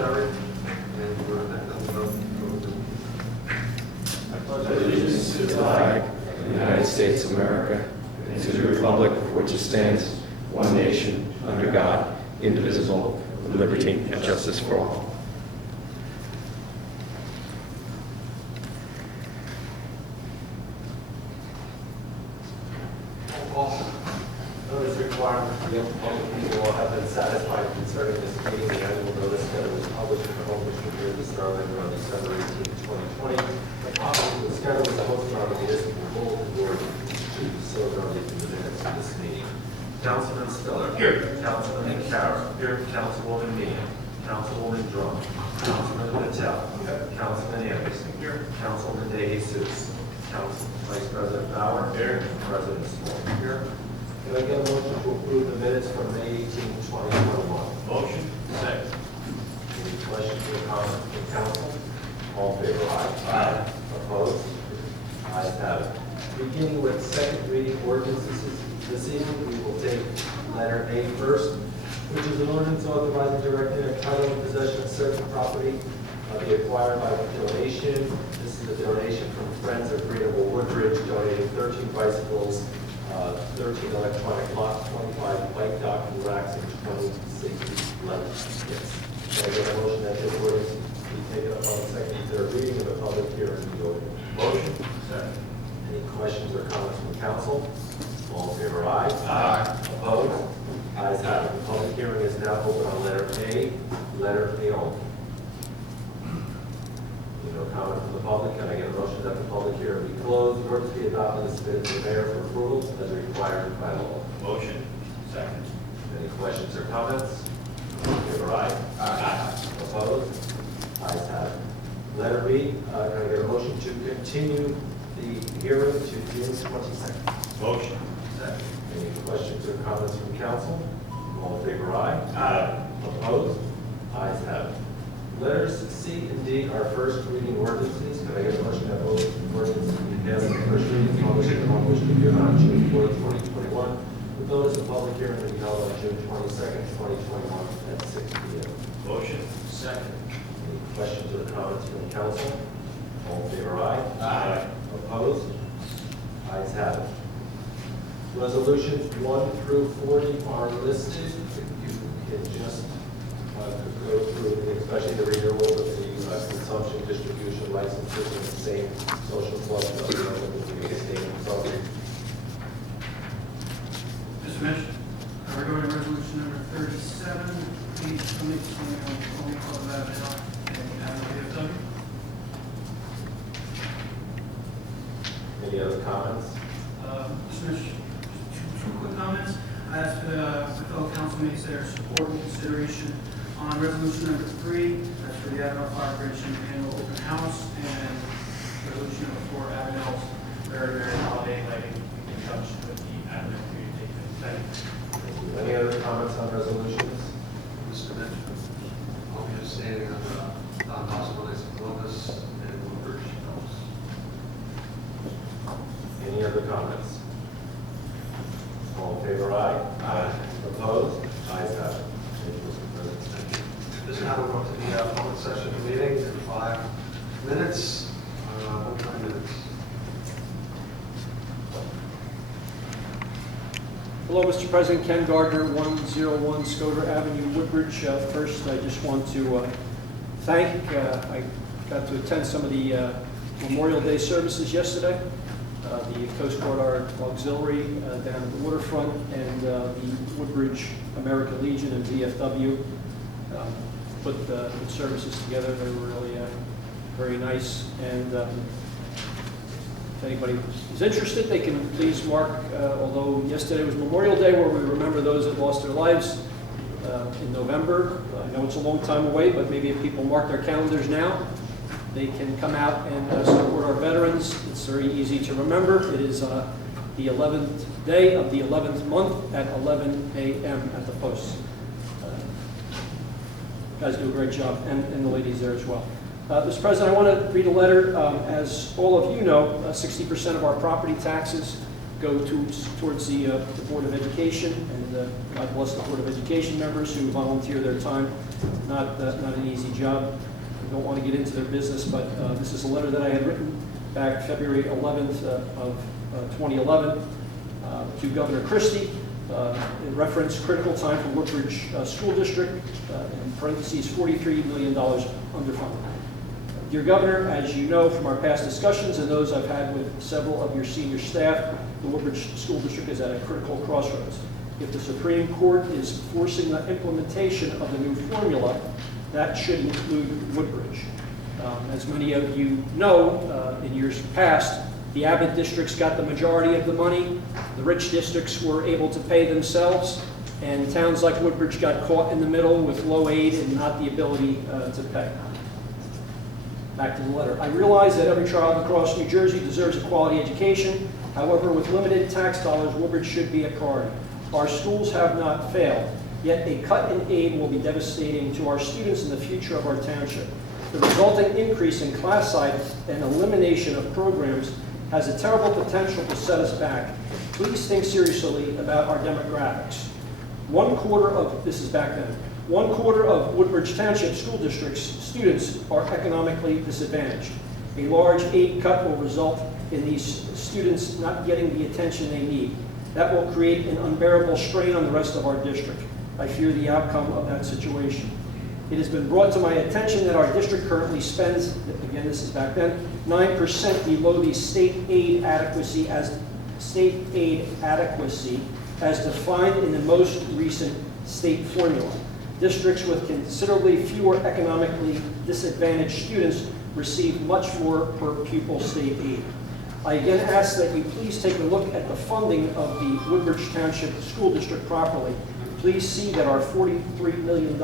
Secretary. And we're going to vote. I pledge allegiance to the flag of the United States of America and to the republic for which it stands, one nation, under God, indivisible, with liberty and justice for all. Notice requirement for the public meeting will have been satisfied concerning this meeting. The annual notice schedule was published in the Home District of Sterling on December 18, 2020. The copy of the schedule was posted on the municipal bulletin board to facilitate the minutes of this meeting. Councilman Stiller. Here. Councilman Carroll. Here. Councilwoman Meehan. Councilwoman Drum. Councilman Patel. Here. Councilman Anderson. Here. Councilman De Jesus. Vice President Bauer. Here. President Small. Here. Can I get a motion to approve the minutes from May 18, 2021? Motion. Second. Any questions or comments from council? All in favor, aye. Aye. Opposed? Ayes have it. Beginning with second reading ordinances this evening, we will take letter A first, which is an ordinance authorizing directing a title and possession of certain property be acquired by donation. This is a donation from Friends of Freedom of Woodbridge, donating 13 bicycles, 13 electronic locks, 25 bike docking racks, and 20 safety levers. Yes. Can I get a motion that this ordinance be taken up on the second and third reading of the public hearing be open? Motion. Second. Any questions or comments from council? All in favor, aye. Aye. Opposed? Ayes have it. The public hearing is now open on letter A only. No comment from the public. Can I get a motion that the public hearing be closed, the ordinance be adopted and submitted to the mayor for approval as required by law? Motion. Second. Any questions or comments? All in favor, aye. Aye. Opposed? Ayes have it. Letter B, can I get a motion to continue the hearing to June 22nd? Motion. Second. Any questions or comments from council? All in favor, aye. Aye. Opposed? Ayes have it. Letters C and D are first reading ordinances. Can I get a motion that both ordinances be passed on first reading, published in the Home District Journal on June 4, 2021, with notice of public hearing to be held on June 22nd, 2021 at 6 p.m. Motion. Second. Any questions or comments from council? All in favor, aye. Aye. Opposed? Ayes have it. Resolutions 1 through 40 are listed. You can just go through, especially the renewal of the consumption distribution licenses in the same social club. Mr. Mitch, regarding resolution number 37, please commit to only call that out and VFW. Any other comments? Mr. Mitch, two quick comments. I ask the fellow councilmates their support and consideration on resolution number 3, that's for the Avenel Fire Prevention Annual Open House, and resolution number 4, Avenel's very holiday lighting in conjunction with the Avenel Community Thank you. Any other comments on resolutions? Mr. Mitch, I'll be just stating on the non-holidays of Columbus and Woodbridge. Any other comments? All in favor, aye. Aye. Opposed? Ayes have it. Thank you, Mr. President. Thank you. This now we're going to the public session meeting in 5 minutes. What kind of minutes? Hello, Mr. President. Ken Gardner, 101 Scoter Avenue, Woodbridge. First, I just want to thank, I got to attend some of the Memorial Day services yesterday. The Coast Guard Auxiliary down at the waterfront, and the Woodbridge American Legion and VFW put the services together. They were really very nice. And if anybody is interested, they can please mark, although yesterday was Memorial Day, where we remember those that lost their lives in November. I know it's a long time away, but maybe if people mark their calendars now, they can come out and support our veterans. It's very easy to remember. It is the 11th day of the 11th month at 11 a.m. at the post. You guys do a great job, and the ladies there as well. Mr. President, I want to read a letter. As all of you know, 60% of our property taxes go towards the Board of Education, and God bless the Board of Education members who volunteer their time. Not an easy job. I don't want to get into their business, but this is a letter that I had written back February 11th of 2011 to Governor Christie. In reference, critical time for Woodbridge School District, in parentheses, $43 million underfunded. Dear Governor, as you know from our past discussions and those I've had with several of your senior staff, the Woodbridge School District is at a critical crossroads. If the Supreme Court is forcing the implementation of the new formula, that should include Woodbridge. As many of you know, in years past, the Abbott districts got the majority of the money, the rich districts were able to pay themselves, and towns like Woodbridge got caught in the middle with low aid and not the ability to pay. Back to the letter. I realize that every child across New Jersey deserves a quality education. However, with limited tax dollars, Woodbridge should be a priority. Our schools have not failed, yet a cut in aid will be devastating to our students and the future of our township. The resulting increase in class size and elimination of programs has a terrible potential to set us back. Please think seriously about our demographics. 1/4 of, this is back then, 1/4 of Woodbridge Township School District's students are economically disadvantaged. A large aid cut will result in these students not getting the attention they need. That will create an unbearable strain on the rest of our district. I fear the outcome of that situation. It has been brought to my attention that our district currently spends, again this is back then, 9% below the state aid adequacy as defined in the most recent state formula. Districts with considerably fewer economically disadvantaged students receive much more per pupil state aid. I again ask that you please take a look at the funding of the Woodbridge Township School District properly. Please see that our $43 million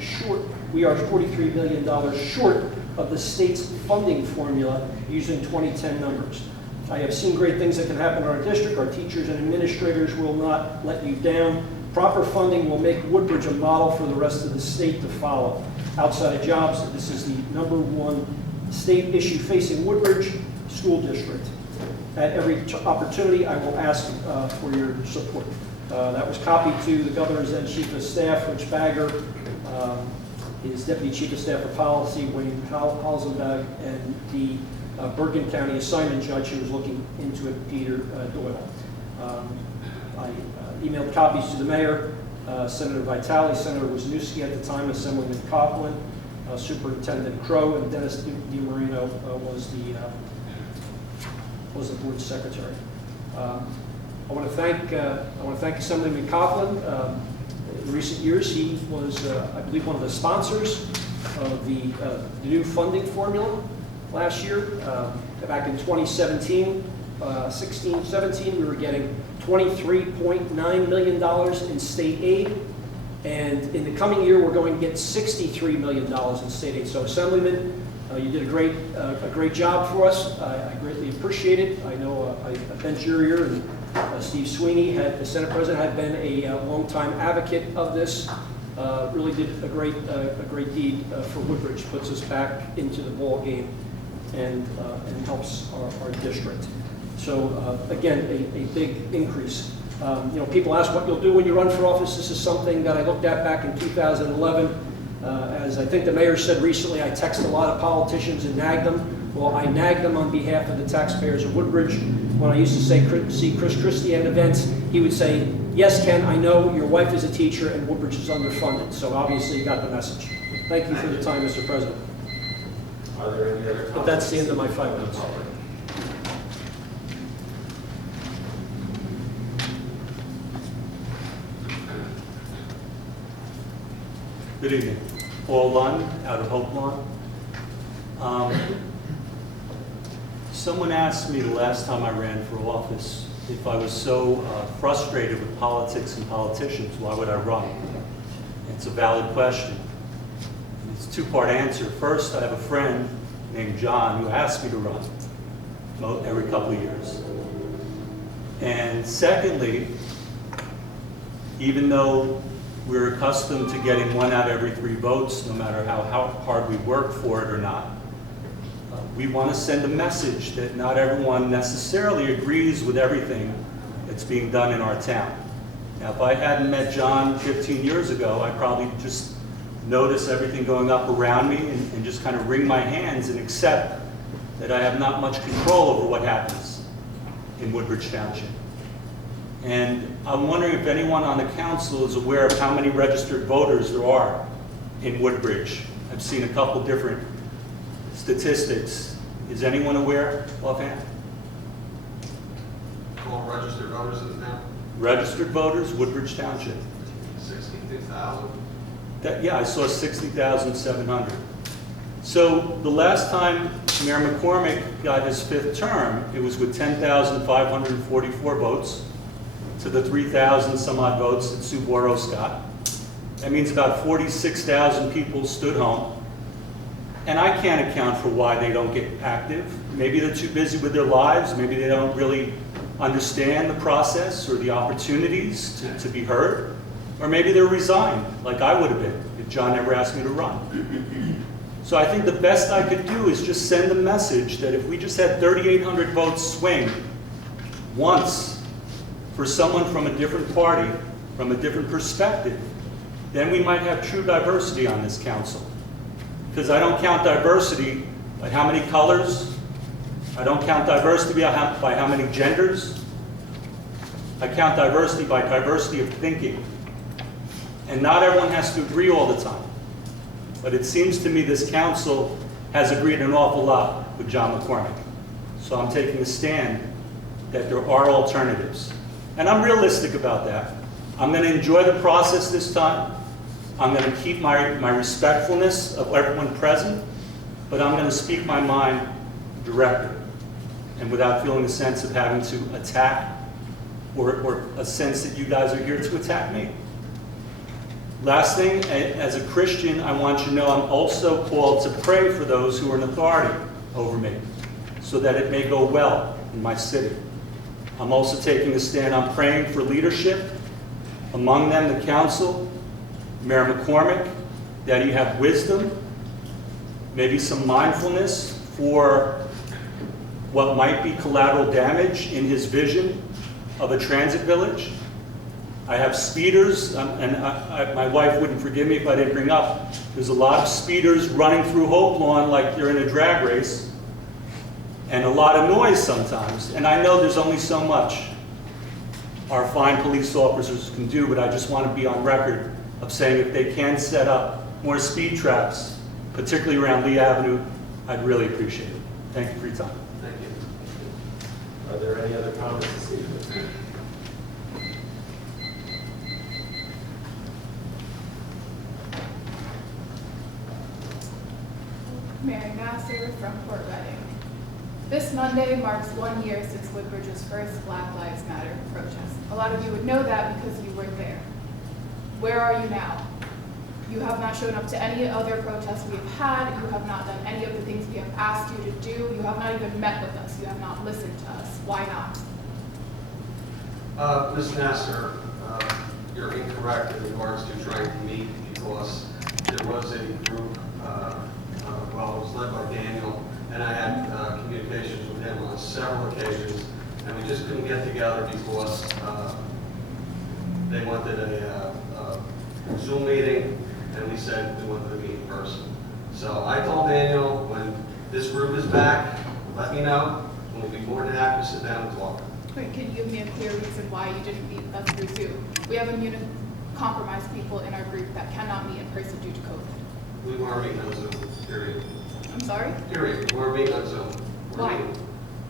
short, we are $43 million short of the state's funding formula using 2010 numbers. I have seen great things that can happen in our district. Our teachers and administrators will not let you down. Proper funding will make Woodbridge a model for the rest of the state to follow. Outside of jobs, this is the #1 state issue facing Woodbridge School District. At every opportunity, I will ask for your support. That was copied to the Governor's then Chief of Staff, Rich Bagger, his Deputy Chief of Staff for Policy, Wayne Halzenberg, and the Bergen County Assignment Judge who was looking into it, Peter Doyle. I emailed copies to the Mayor, Senator Vitale, Senator Wisniewski at the time, Assemblyman Coughlin, Superintendent Crow, and Dennis DiMarino was the board secretary. I want to thank Assemblyman Coughlin. In recent years, he was, I believe, one of the sponsors of the new funding formula last year. Back in 2017, 16-17, we were getting $23.9 million in state aid. And in the coming year, we're going to get $63 million in state aid. So, Assemblyman, you did a great job for us. I greatly appreciate it. I know Ben Jurier and Steve Sweeney, the Senate President, had been a longtime advocate of this. Really did a great deed for Woodbridge. Puts us back into the ball game and helps our district. So again, a big increase. People ask what you'll do when you run for office. This is something that I looked at back in 2011. As I think the mayor said recently, I text a lot of politicians and nag them. Well, I nagged them on behalf of the taxpayers of Woodbridge. When I used to see Chris Christie at events, he would say, "Yes, Ken, I know your wife is a teacher and Woodbridge is underfunded." So obviously you got the message. Thank you for the time, Mr. President. Are there any other comments? But that's the end of my 5 minutes. Good evening. Paul Lund, out of Hope Lawn. Someone asked me the last time I ran for office if I was so frustrated with politics and politicians, why would I run? It's a valid question. It's a two-part answer. First, I have a friend named John who asked me to run every couple of years. And secondly, even though we're accustomed to getting 1 out of every 3 votes, no matter how hard we work for it or not, we want to send a message that not everyone necessarily agrees with everything that's being done in our town. Now, if I hadn't met John 15 years ago, I'd probably just notice everything going up around me and just kind of wring my hands and accept that I have not much control over what happens in Woodbridge Township. And I'm wondering if anyone on the council is aware of how many registered voters there are in Woodbridge. I've seen a couple different statistics. Is anyone aware offhand? All registered voters in the town, Registered voters, Woodbridge Township. 62,000. Yeah, I saw 60,700. So the last time Mayor McCormick got his 5th term, it was with 10,544 votes to the 3,000 some odd votes that Sue Borrow got. That means about 46,000 people stood home. And I can't account for why they don't get active. Maybe they're too busy with their lives. Maybe they don't really understand the process or the opportunities to be heard. Or maybe they're resigned, like I would have been if John never asked me to run. So I think the best I could do is just send a message that if we just had 3,800 votes swing once for someone from a different party, from a different perspective, then we might have true diversity on this council. Because I don't count diversity by how many colors. I don't count diversity by how many genders. I count diversity by diversity of thinking. And not everyone has to agree all the time. But it seems to me this council has agreed an awful lot with John McCormick. So I'm taking a stand that there are alternatives. And I'm realistic about that. I'm going to enjoy the process this time. I'm going to keep my respectfulness of everyone present, but I'm going to speak my mind directly and without feeling a sense of having to attack or a sense that you guys are here to attack me. Last thing, as a Christian, I want you to know I'm also called to pray for those who are in authority over me so that it may go well in my city. I'm also taking a stand. I'm praying for leadership, among them the council, Mayor McCormick, that you have wisdom, maybe some mindfulness for what might be collateral damage in his vision of a transit village. I have speeders, and my wife wouldn't forgive me if I didn't bring up, there's a lot of speeders running through Hope Lawn like they're in a drag race, and a lot of noise sometimes. And I know there's only so much our fine police officers can do, but I just want to be on record of saying if they can set up more speed traps, particularly around Lee Avenue, I'd really appreciate it. Thank you for your time. Thank you. Are there any other comments this evening? Mary Nasser from Port Reading. This Monday marks 1 year since Woodbridge's first Black Lives Matter protest. A lot of you would know that because you were there. Where are you now? You have not shown up to any other protests we have had. You have not done any of the things we have asked you to do. You have not even met with us. You have not listened to us. Why not? Ms. Nasser, you're incorrect in regards to trying to meet because there was a group, it was led by Daniel, and I had communications with him on several occasions, and we just couldn't get together because they wanted a Zoom meeting, and we said we wanted to meet in person. So I told Daniel, when this group is back, let me know, and we'll be more than happy to sit down and talk. Wait, can you give me a clear reason why you didn't meet us through Zoom? We have immunocompromised people in our group that cannot meet in person due to COVID. We weren't meeting on Zoom, period. I'm sorry? Period. We weren't meeting on Zoom. Why?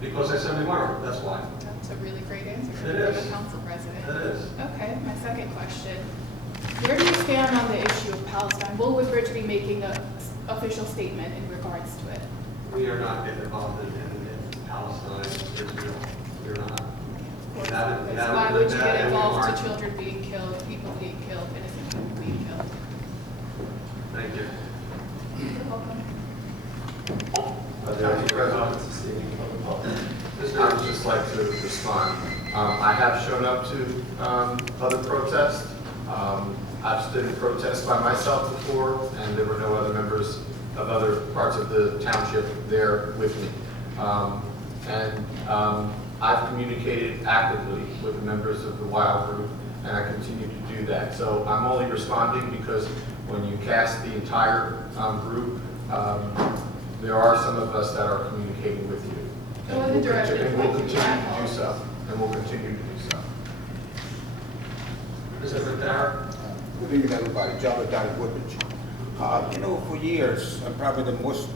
Because I said we weren't, that's why. That's a really great answer It for is. the council president. It is. Okay, my second question. Where do you stand on the issue of Palestine? Will Woodbridge be making an official statement in regards to it? We are not getting involved in Palestine, Israel. We're not. Why would you get involved to children being killed, people being killed, innocent people being killed? Thank you. You're welcome. Are there any comments this evening from the public? I would just like to respond. I have shown up to other protests. I've stood in protests by myself before, and there were no other members of other parts of the township there with me. I've communicated actively with the members of the Wild Group, and I continue to do that. So I'm only responding because when you cast the entire group, there are some of us that are communicating with you. It wasn't directed And we'll towards you continue at to all. do so. And we'll continue to do so. Mr. Vitale? Good evening, everybody. John down at Woodbridge. For years, I'm probably the most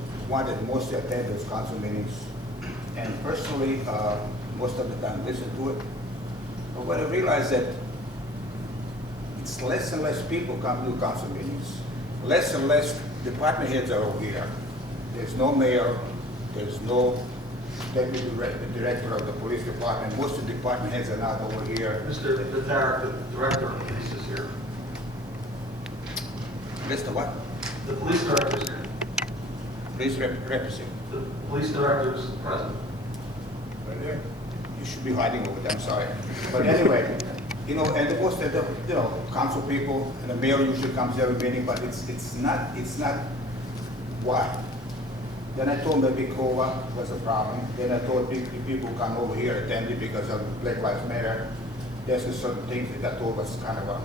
to attend those council meetings. And personally, most of the time listen to it. But when I realized that it's less and less people come to council meetings, less and less department heads are over here. There's no mayor, there's no deputy director of the police department. Most of the department heads are not over here. Mr. Vitale, the director of police is here. Mr. what? The police director is here. Please represent. The police director is present. Right there. You should be hiding over there, I'm sorry. But anyway, and the most of the, council people and the mayor usually comes every meeting, but it's not why. Then I told them that COA was a problem. Then I told people come over here attending because of Black Lives Matter. There's certain things that I told was kind of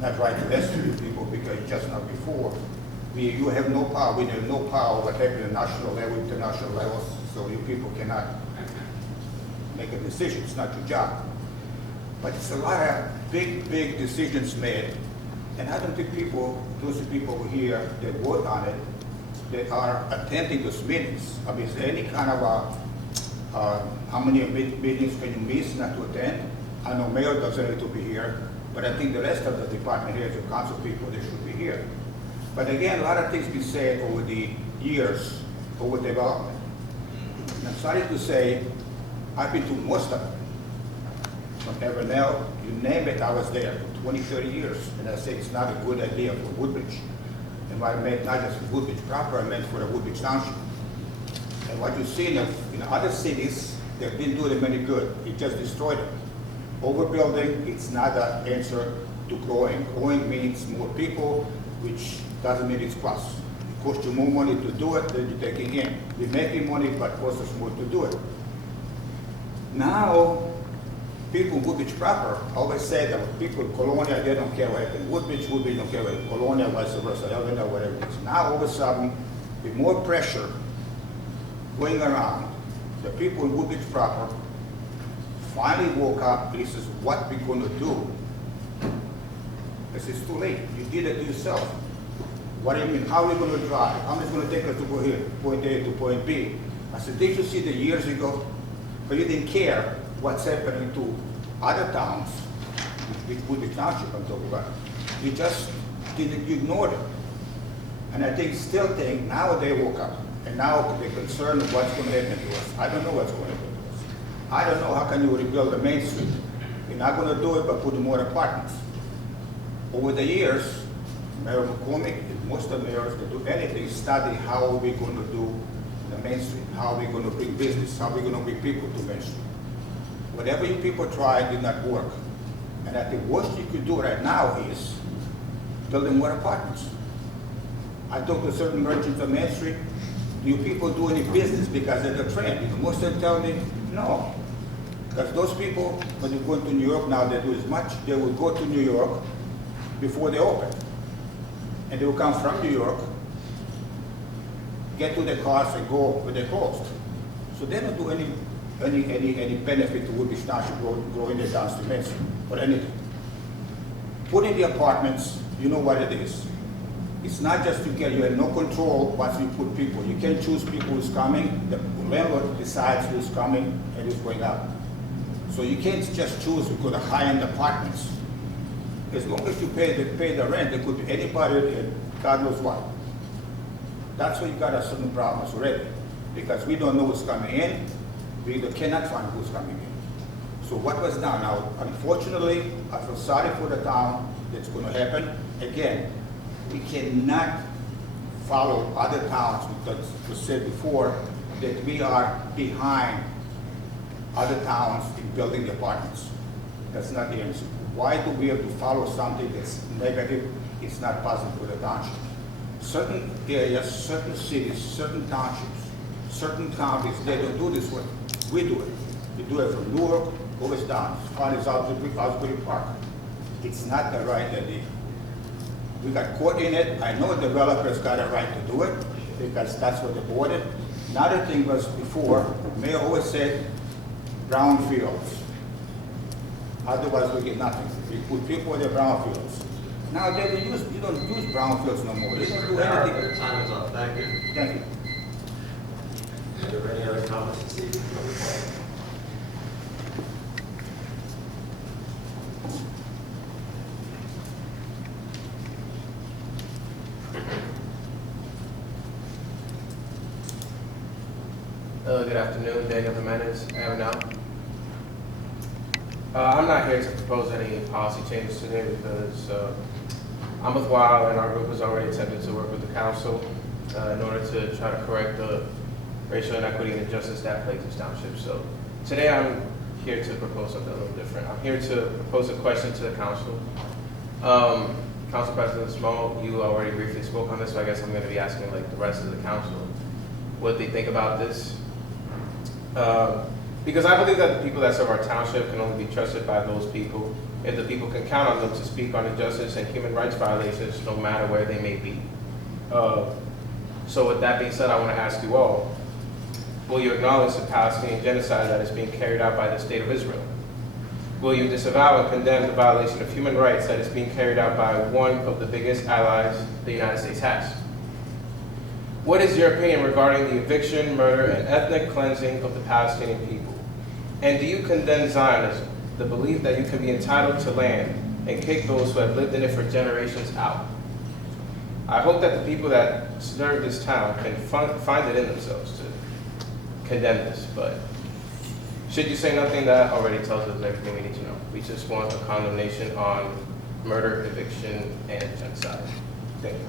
not right to rescue people because just not before. You have no power. We have no power what happened at national level, international levels, so you people cannot make a decision. It's not your job. But it's a lot of big decisions made. And I don't think those people over here that vote on it, that are attending those meetings. I mean, is there any kind of how many meetings can you miss not to attend? I know mayor doesn't have to be here, but I think the rest of the department heads and council people, they should be here. But again, a lot of things been said over the years, over development. And I'm sorry to say, I've been to most of them. From Evernell, you name it, I was there for 20, 30 years. And I say it's not a good idea for Woodbridge. And what I meant, not just for Woodbridge proper, I meant for the Woodbridge Township. And what you see in other cities, they didn't do them any good. It just destroyed them. Overbuilding, it's not an answer to growing. Growing means more people, which doesn't mean it's cost. It costs you more money to do it than you're taking in. We're making money, but it costs us more to do it. Now, people in Woodbridge proper always say that people in Colonia, they don't care what happened. Woodbridge don't care what happened. Colonia, vice versa, I don't know whatever it is. Now, all of a sudden, with more pressure going around, the people in Woodbridge proper finally woke up, and this is what we're going to do. This is too late. You did it yourself. What do you mean? How are we going to drive? How much is it going to take us to go here, point A to point B? I said, did you see that years ago? But you didn't care what's happening to other towns, which Woodbridge Township I'm talking about. You just didn't, you ignored it. And I think, still think, now they woke up. And now they're concerned of what's going to happen to us. I don't know what's going to happen to us. I don't know how can you rebuild the Main Street. You're not going to do it by putting more apartments. Over the years, Mayor McCormick and most of the mayors that do anything study how are we going to do the Main Street, how are we going to bring business, how are we going to bring people to Main Street. Whatever you people tried did not work. And I think worst you could do right now is building more apartments. I talked to certain merchants on Main Street, do you people do any business because of the trend? Most of them tell me, no. Because those people, when they go to New York now, they do as much, they will go to New York before they open. And they will come from New York, get to their cars and go when they're closed. So they don't do any benefit to Woodbridge Township growing their downstream Main Street or anything. Put in the apartments, you know what it is. It's not just you have no control once you put people. You can't choose people who's coming. The landlord decides who's coming and who's going out. So you can't just choose to go to high-end apartments. As long as you pay the rent, there could be anybody and God knows what. That's where you got us certain problems already. Because we don't know who's coming in, we cannot find who's coming in. So what was done? Now, unfortunately, I feel sorry for the town that's going to happen. Again, we cannot follow other towns, because it was said before that we are behind other towns in building the apartments. That's not the answer. Why do we have to follow something that's negative? It's not positive for the township. Certain areas, certain cities, certain townships, certain counties, they don't do this way. We do it. You do it from Newark, goes down, as far as Osbury Park. It's not the right idea. We got caught in it. I know developers got a right to do it because that's what they bought it. Another thing was before, Mayor always said brownfields. Otherwise we get nothing. We put people in the brownfields. Now you don't use brownfields no more. You don't Mr. do Barrett, anything. your time is up. Thank you. Thank you. Are there any other comments this evening from the board? Good afternoon, Daniel Jimenez, Avenel. I'm not here to propose any policy changes today because I'm with WILD and our group has already attempted to work with the council in order to try to correct the racial inequity and injustice that plagues this township. So today I'm here to propose something a little different. I'm here to propose a question to the council. Council President Small, you already briefly spoke on this, so I guess I'm going to be asking like the rest of the council what they think about this. Because I believe that the people that serve our township can only be trusted by those people if the people can count on them to speak on injustice and human rights violations no matter where they may be. So with that being said, I want to ask you all, will you acknowledge the Palestinian genocide that is being carried out by the State of Israel? Will you disavow and condemn the violation of human rights that is being carried out by one of the biggest allies the United States has? What is your opinion regarding the eviction, murder, and ethnic cleansing of the Palestinian people? And do you condemn Zionism, the belief that you can be entitled to land and kick those who have lived in it for generations out? I hope that the people that serve this town can find it in themselves to condemn this, but should you say nothing, that already tells us everything we need to know. We just want a condemnation on murder, eviction, and genocide. Thank you.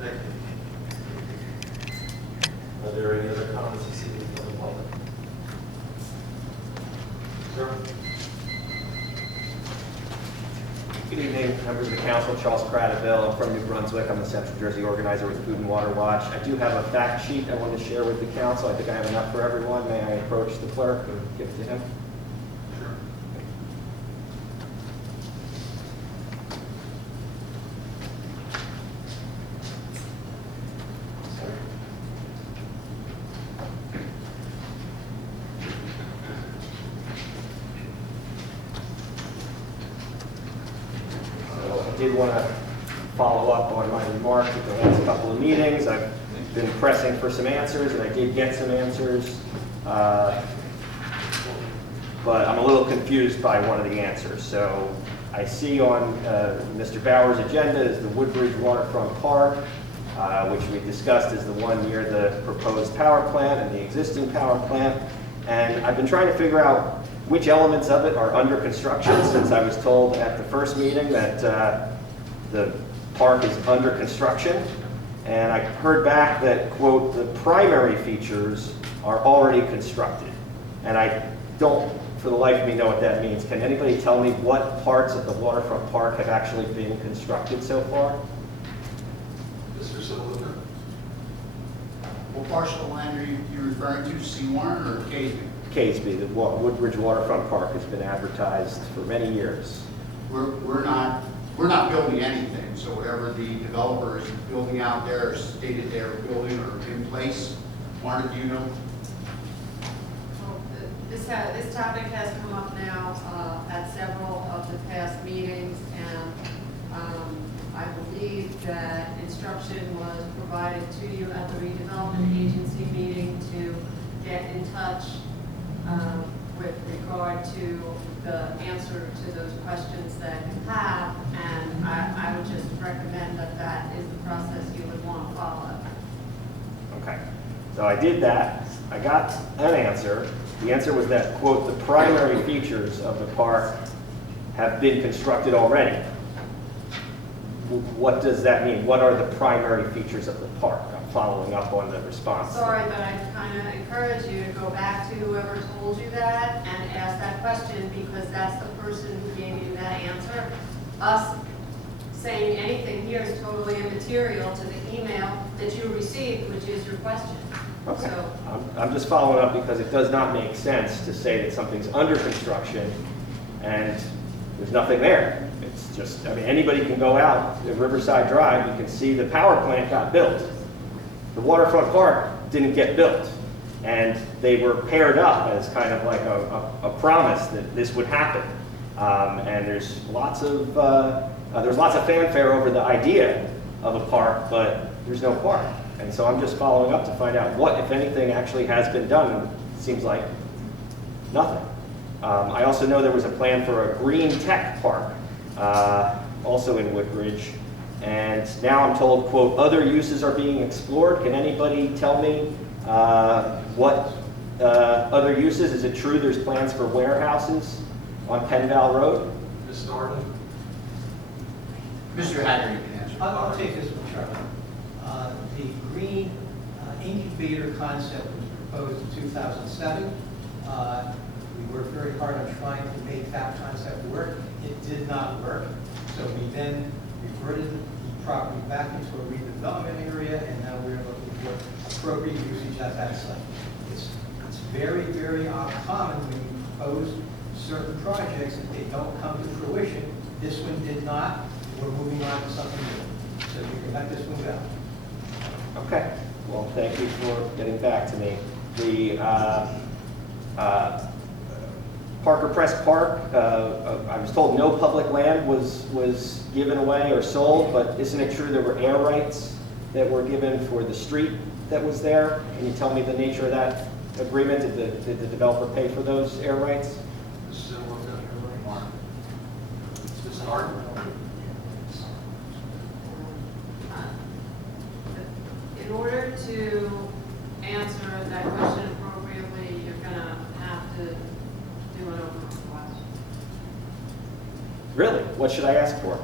Thank you. Are there any other comments this evening from the public? Sir? Good evening, members of the council. Charles Cradaville. I'm from New Brunswick. I'm the Central Jersey organizer with Food and Water Watch. I do have a fact sheet I want to share with the council. I think I have enough for everyone. May I approach the clerk or give it to him? Sure. I did want to follow up on my remarks at the last couple of meetings. I've been pressing for some answers, and I did get some answers. But I'm a little confused by one of the answers. So I see on Mr. Bauer's agenda is the Woodbridge Waterfront Park, which we discussed is the one near the proposed power plant and the existing power plant. And I've been trying to figure out which elements of it are under construction, since I was told at the first meeting that the park is under construction. And I heard back that, quote, the primary features are already constructed. And I don't, for the life of me, know what that means. Can anybody tell me what parts of the waterfront park have actually been constructed so far? Mr. Sullivan? What parcel of land are you referring to, C1 or Casey? Casey, the Woodbridge Waterfront Park has been advertised for many years. We're not building anything, so whatever the developer is building out there, stated they're building or in place. Marta, do you know? Well, this topic has come up now at several of the past meetings, and I believe that instruction was provided to you at the redevelopment agency meeting to get in touch with regard to the answer to those questions that you have, and I would just recommend that that is the process you would want to follow. Okay, so I did that. I got an answer. The answer was that, quote, the primary features of the park have been constructed already. What does that mean? What are the primary features of the park? I'm following up on the response. Sorry, but I kind of encourage you to go back to whoever told you that and ask that question, because that's the person who gave you that answer. Us saying anything here is totally immaterial to the email that you received, which is your question. Okay. So, I'm just following up because it does not make sense to say that something's under construction and there's nothing there. It's just, I mean, anybody can go out at Riverside Drive, you can see the power plant got built. The waterfront park didn't get built. And they were paired up as kind of like a promise that this would happen. And there's lots of fanfare over the idea of a park, but there's no park. And so I'm just following up to find out what, if anything, actually has been done. And it seems like nothing. I also know there was a plan for a green tech park, also in Woodbridge. And now I'm told, quote, other uses are being explored. Can anybody tell me what other uses? Is it true there's plans for warehouses on Penval Road? Ms. Norton? Mr. Hager, you can answer. I'll take this one, Charlie. The green incubator concept was proposed in 2007. We worked very hard on trying to make that concept work. It did not work. So we then reverted the property back into a redevelopment area, and now we're looking for appropriate usage at that site. It's very, very common when you propose certain projects that they don't come to fruition. This one did not. We're moving on to something new. So we can let this one go. Okay. Well, thank you for getting back to me. The Parker Press Park, I was told no public land was given away or sold, but isn't it true there were air rights that were given for the street that was there? Can you tell me the nature of that agreement? Did the developer pay for those air rights? Ms. Norton? in order to answer that question appropriately, you're going to have to do an open request. Really? What should I ask for?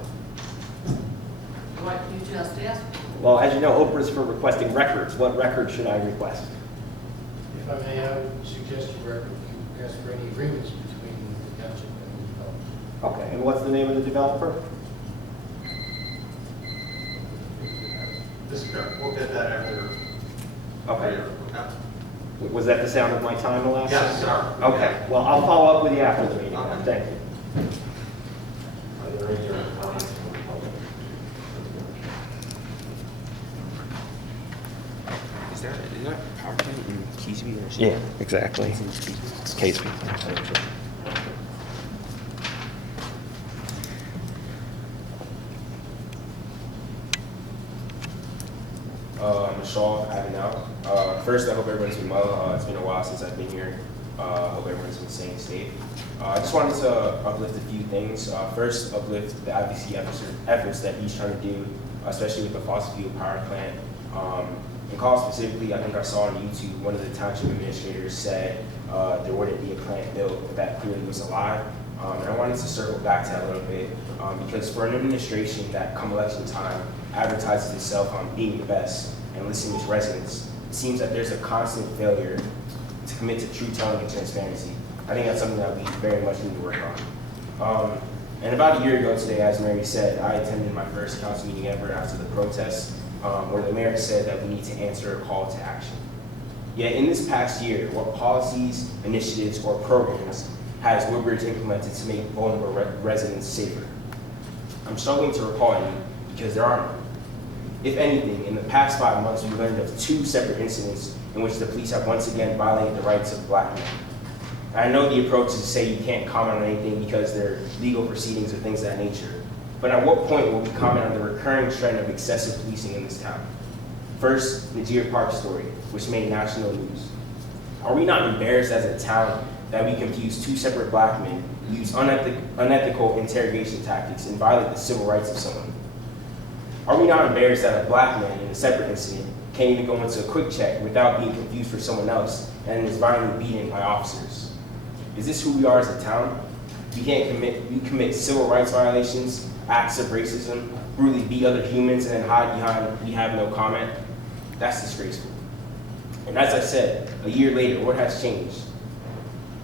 What you just asked for. Well, as you know, Oprah's for requesting records. What record should I request? If I may, I would suggest you ask for any agreements between the township and the developer. Okay, and what's the name of the developer? We'll get that after. Okay. Okay. Was that the sound of my time elapsed? Yes, sir. Okay, well, I'll follow up with you after the meeting. Okay. Thank you. Are there any other comments from the public? Is that power plant in Keesby or something? Yeah, exactly. Casey. Shaw Avenel. First, I hope everyone's been well. It's been a while since I've been here. I hope everyone's been staying safe. I just wanted to uplift a few things. First, uplift the advocacy efforts that he's trying to do, especially with the fossil fuel power plant. In call specifically, I think I saw on YouTube, one of the township administrators said there wouldn't be a plant built, but that clearly was a lie. And I wanted to circle back to that a little bit, because for an administration that come election time advertises itself on being the best and listening to residents, it seems that there's a constant failure to commit to truth telling and transparency. I think that's something that we very much need to work on. And about a year ago today, as Mary said, I attended my first council meeting ever after the protests, where the mayor said that we need to answer a call to action. Yet in this past year, what policies, initiatives, or programs has Woodbridge implemented to make vulnerable residents safer? I'm struggling to recall any because there aren't. If anything, in the past 5 months, we learned of 2 separate incidents in which the police have once again violated the rights of Black men. I know the approach is to say you can't comment on anything because they're legal proceedings or things of that nature. But at what point will we comment on the recurring trend of excessive policing in this town? First, the Deer Park story, which made national news. Are we not embarrassed as a town that we confuse 2 separate Black men, use unethical interrogation tactics, and violate the civil rights of someone? Are we not embarrassed that a Black man in a separate incident can't even go into a quick check without being confused for someone else and is violently beaten by officers? Is this who we are as a town? We commit civil rights violations, acts of racism, brutally beat other humans, and then hide behind "we have no comment"? That's disgraceful. And as I said, a year later, what has changed?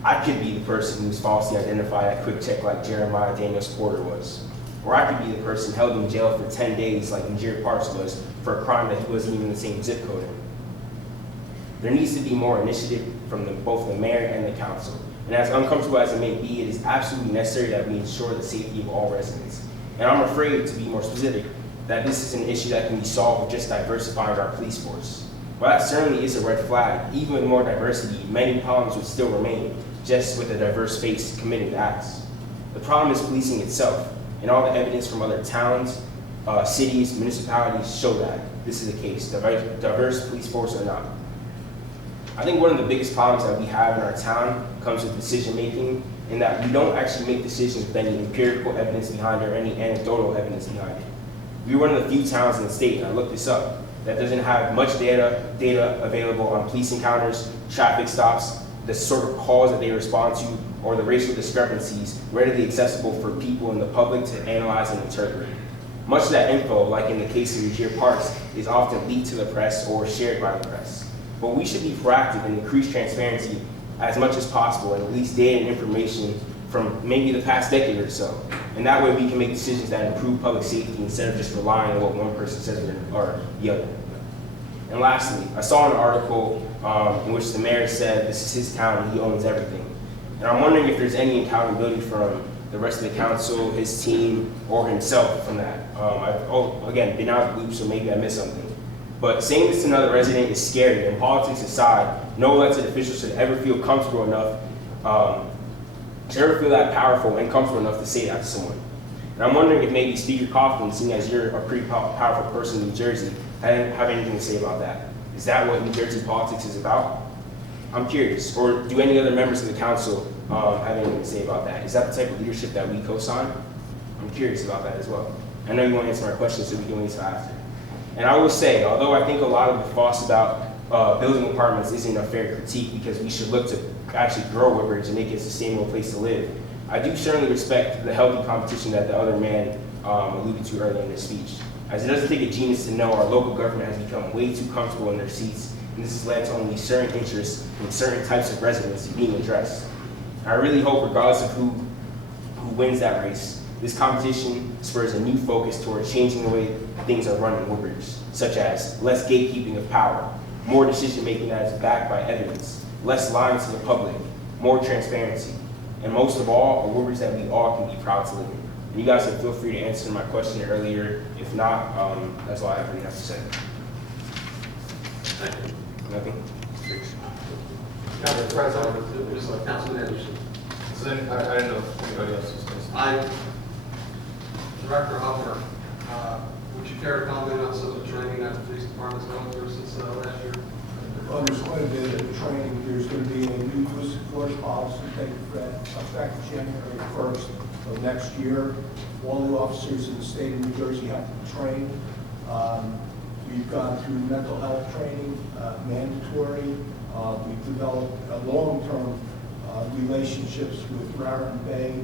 I could be the person who's falsely identified at quick check like Jeremiah Daniels Porter was. Or I could be the person held in jail for 10 days like Deer Parks was for a crime that he wasn't even in the same zip code in. There needs to be more initiative from both the mayor and the council. And as uncomfortable as it may be, it is absolutely necessary that we ensure the safety of all residents. And I'm afraid, to be more specific, that this is an issue that can be solved with just diversifying our police force. While that certainly is a red flag, even with more diversity, many problems would still remain, just with a diverse face committing the acts. The problem is policing itself, and all the evidence from other towns, cities, municipalities show that this is the case, diverse police force or not. I think one of the biggest problems that we have in our town comes with decision making, in that we don't actually make decisions with any empirical evidence behind it or any anecdotal evidence behind it. We're one of the few towns in the state, and I looked this up, that doesn't have much data available on police encounters, traffic stops, the sort of calls that they respond to, or the racial discrepancies readily accessible for people in the public to analyze and interpret. Much of that info, like in the case of Revere Parks, is often leaked to the press or shared by the press. But we should be proactive and increase transparency as much as possible and release data and information from maybe the past decade or so. And that way we can make decisions that improve public safety instead of just relying on what one person says or the other. And lastly, I saw an article in which the mayor said this is his town and he owns everything. And I'm wondering if there's any accountability from the rest of the council, his team, or himself from that. I've, again, been out of the loop, so maybe I missed something. But saying this to another resident is scary, and politics aside, no elected official should ever feel comfortable enough, should ever feel that powerful and comfortable enough to say that to someone. And I'm wondering if maybe Speaker Coughlin, seeing as you're a pretty powerful person in New Jersey, have anything to say about that. Is that what New Jersey politics is about? I'm curious. Or do any other members of the council have anything to say about that? Is that the type of leadership that we co-sign? I'm curious about that as well. I know you won't answer my question, so we can wait till after. And I will say, although I think a lot of the fuss about building apartments isn't a fair critique because we should look to actually grow Woodbridge and make it a sustainable place to live, I do certainly respect the healthy competition that the other man alluded to earlier in his speech. As it doesn't take a genius to know our local government has become way too comfortable in their seats, and this has led to only certain interests from certain types of residents being addressed. I really hope, regardless of who wins that race, this competition spurs a new focus toward changing the way things are run in Woodbridge, such as less gatekeeping of power, more decision-making that is backed by evidence, less lying to the public, more transparency, and most of all, a Woodbridge that we all can be proud to live in. And you guys can feel free to answer my question earlier. If not, that's all I really have to say. Thank you. Nothing? Council President, just like Councilman Anderson. I didn't know if anybody else was going to speak. Director Hubner, would you care to comment on some of the training that the police department's going through since last year? Well, there's quite a bit of training. There's going to be a new use of force policy take effect January 1st of next year. All the officers in the state of New Jersey have to be trained. We've gone through mental health training, mandatory. We've developed long-term relationships with Raritan Bay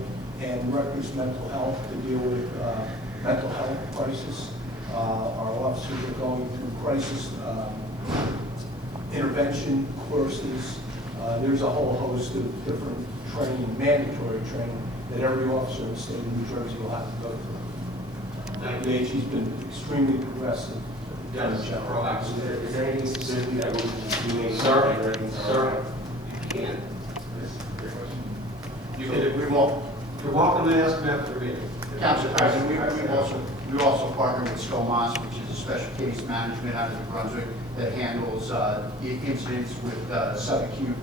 and Rutgers Mental Health to deal with mental health crisis. Our officers are going through crisis intervention courses. There's a whole host of different training, mandatory training, that every officer in the state of New Jersey will have to go through. The AG's been extremely progressive. Yes, Is there anything specifically that we may Sir, you can. You're welcome to ask them after the meeting. Council President, we also partner with SCOMOS, which is a special case management out of Brunswick that handles incidents with subacute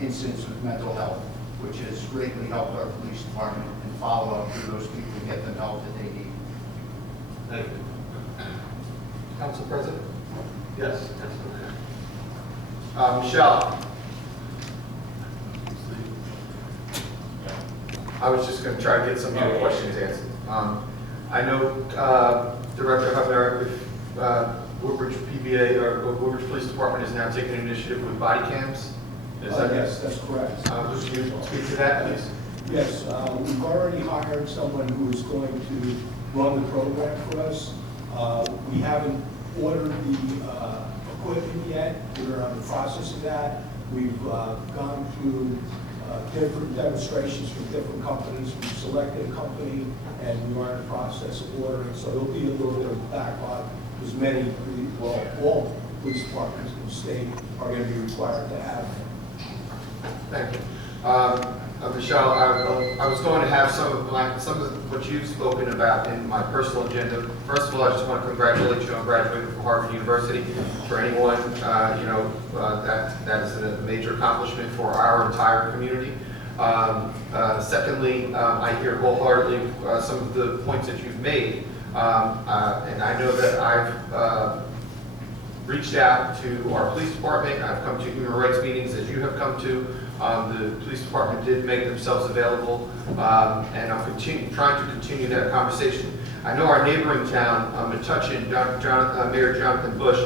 incidents with mental health, which has greatly helped our police department and follow up to those people and get them help that they need. Thank you. Council President? Yes, Michelle. I was just going to try to get some of your questions answered. I know Director Hubner, Woodbridge PBA or Woodbridge Police Department is now taking an initiative with body cams. Yes, that's correct. Could you speak to that, please? Yes, we've already hired someone who is going to run the program for us. We haven't ordered the equipment yet. We're in the process of that. We've gone through different demonstrations from different companies. We've selected a company, and we are in the process of ordering. So there'll be a little bit of backlog, because all police departments in the state are going to be required to have. Thank you. Michelle, I was going to have some of what you've spoken about in my personal agenda. First of all, I just want to congratulate you on graduating from Harvard University. For anyone, that is a major accomplishment for our entire community. Secondly, I hear wholeheartedly some of the points that you've made, and I know that I've reached out to our police department. I've come to human rights meetings as you have come to. The police department did make themselves available, and I'm trying to continue that conversation. I know our neighboring town, Metuchen, Mayor Jonathan Bush,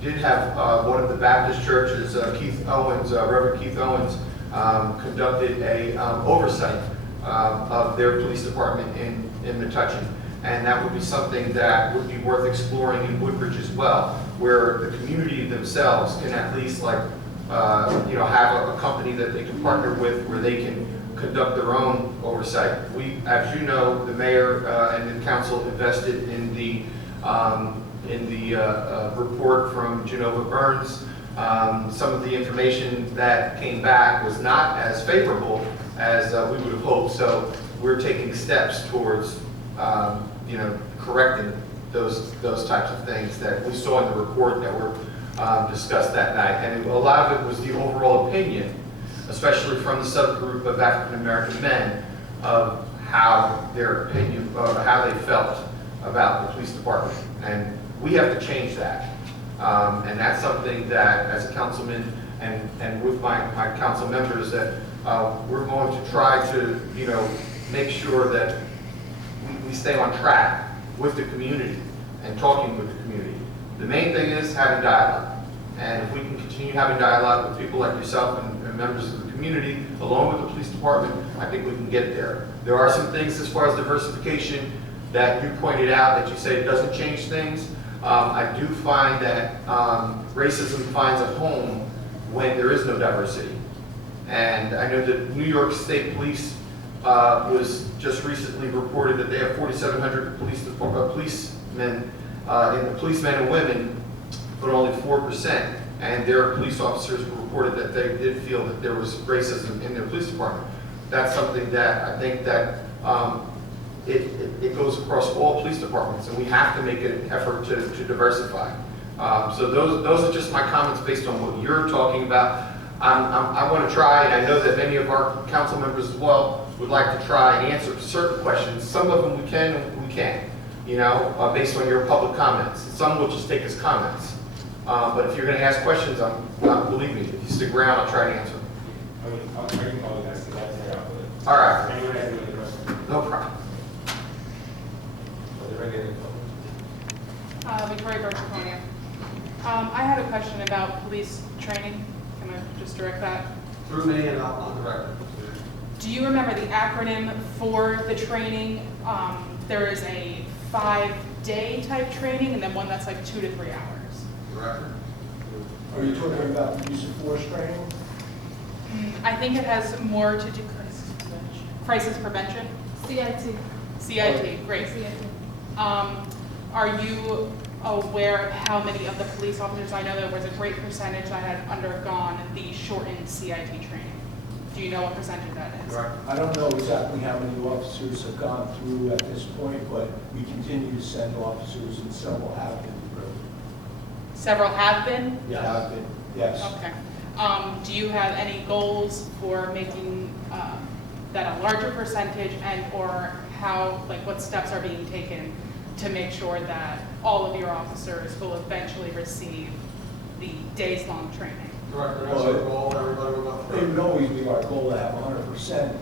did have one of the Baptist churches, Reverend Keith Owens, conducted a oversight of their police department in Metuchen. And that would be something that would be worth exploring in Woodbridge as well, where the community themselves can at least have a company that they can partner with where they can conduct their own oversight. We, as you know, the mayor and the council invested in the report from Genova Burns. Some of the information that came back was not as favorable as we would have hoped. So we're taking steps towards correcting those types of things that we saw in the report that were discussed that night. And a lot of it was the overall opinion, especially from the subgroup of African American men, of how their opinion, of how they felt about the police department. And we have to change that. And that's something that, as a councilman and with my council members, that we're going to try to, make sure that we stay on track with the community and talking with the community. The main thing is having dialogue. And if we can continue having dialogue with people like yourself and members of the community, along with the police department, I think we can get there. There are some things as far as diversification that you pointed out that you say it doesn't change things. I do find that racism finds a home when there is no diversity. And I know that New York State Police was just recently reported that they have 4,700 policemen and women, but only 4%. And their police officers reported that they did feel that there was racism in their police department. That's something that I think that it goes across all police departments, and we have to make an effort to diversify. So those are just my comments based on what you're talking about. I want to try, and I know that many of our council members as well would like to try and answer certain questions. Some of them we can and we can't, based on your public comments. Some will just take as comments. But if you're going to ask questions, believe me, if you stick around, I'll try to answer them. I'll try to call you guys. All right. Anyone has any other questions? No problem. Victoria Bertolone. I had a question about police training. Can I just direct that? Through me and on the record. Do you remember the acronym for the training? There is a 5-day type training and then one that's like 2 to 3 hours. Record. Are you talking about use of force training? I think it has more to do crisis prevention. CIT, great. Are you aware of how many of the police officers? I know there was a great percentage that had undergone the shortened CIT training. Do you know what percentage that is? I don't know exactly how many officers have gone through at this point, but we continue to send officers, and several have been through. Several have been? Yeah, have been, yes. Okay. Do you have any goals for making that a larger percentage, and or how, what steps are being taken to make sure that all of your officers will eventually receive the days-long training? Director, that's our goal. Everybody will go through. It would always be our goal to have 100%.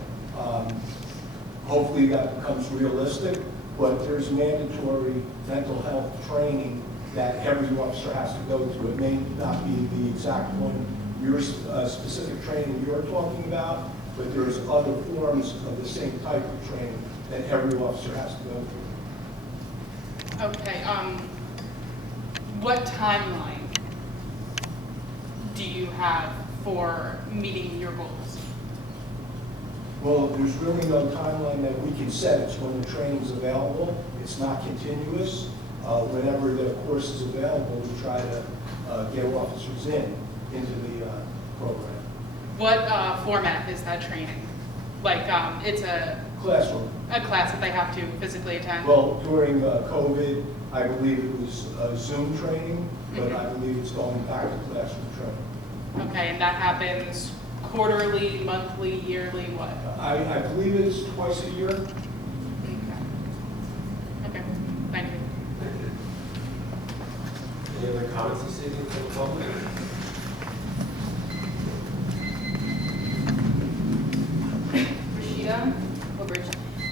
Hopefully that becomes realistic, but there's mandatory mental health training that every officer has to go through. It may not be the exact one, your specific training you're talking about, but there's other forms of the same type of training that every officer has to go through. Okay. What timeline do you have for meeting your goals? Well, there's really no timeline that we can set. It's when the training's available. It's not continuous. whenever the course is available, we try to get officers into the program. What format is that training? Like, it's a Classroom. class that they have to physically attend? Well, during COVID, I believe it was Zoom training, but I believe it's going back to classroom training. Okay, and that happens quarterly, monthly, yearly, what? I believe it's twice a year. Okay, thank you. Any other comments this evening from the public? Rashida, Woodbridge.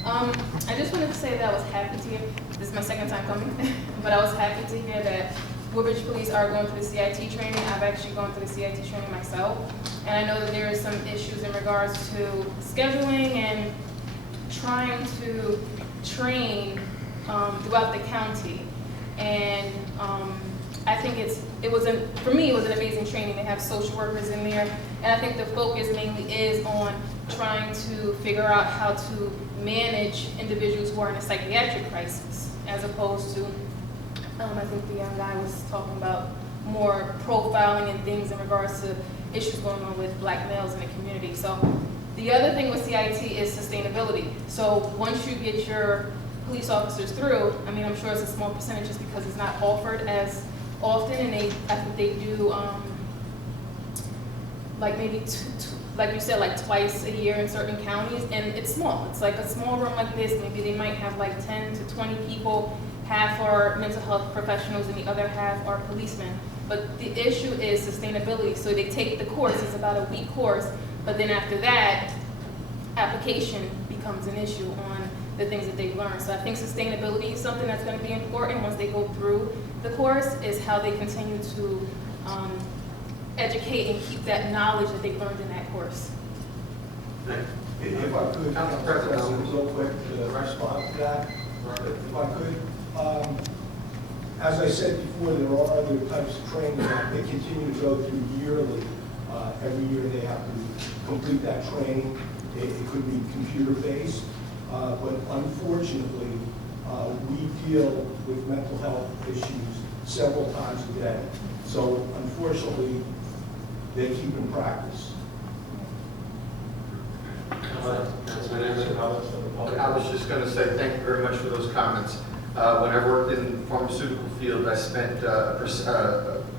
I just wanted to say that I was happy to hear, this is my second time coming, but I was happy to hear that Woodbridge Police are going through the CIT training. I've actually gone through the CIT training myself, and I know that there are some issues in regards to scheduling and trying to train throughout the county. And I think for me, it was an amazing training. They have social workers in there, and I think the focus mainly is on trying to figure out how to manage individuals who are in a psychiatric crisis, as opposed to, I think the young guy was talking about more profiling and things in regards to issues going on with black males in the community. So the other thing with CIT is sustainability. So once you get your police officers through, I mean, I'm sure it's a small percentage just because it's not offered as often, and I think they do like maybe like you said, like twice a year in certain counties, and it's small. It's like a small room like this. Maybe they might have like 10 to 20 people. Half are mental health professionals and the other half are policemen. But the issue is sustainability. So they take the course, it's about a week course, but then after that, application becomes an issue on the things that they've learned. So I think sustainability is something that's going to be important once they go through the course, is how they continue to educate and keep that knowledge that they've learned in that course. If I could, Council President, real quick to respond to that. If I could, as I said before, there are other types of training that they continue to go through yearly. Every year they have to complete that training. It could be computer-based, but unfortunately, we deal with mental health issues several times a day. So unfortunately, they keep in practice. I was just going to say thank you very much for those comments. When I worked in the pharmaceutical field, I spent a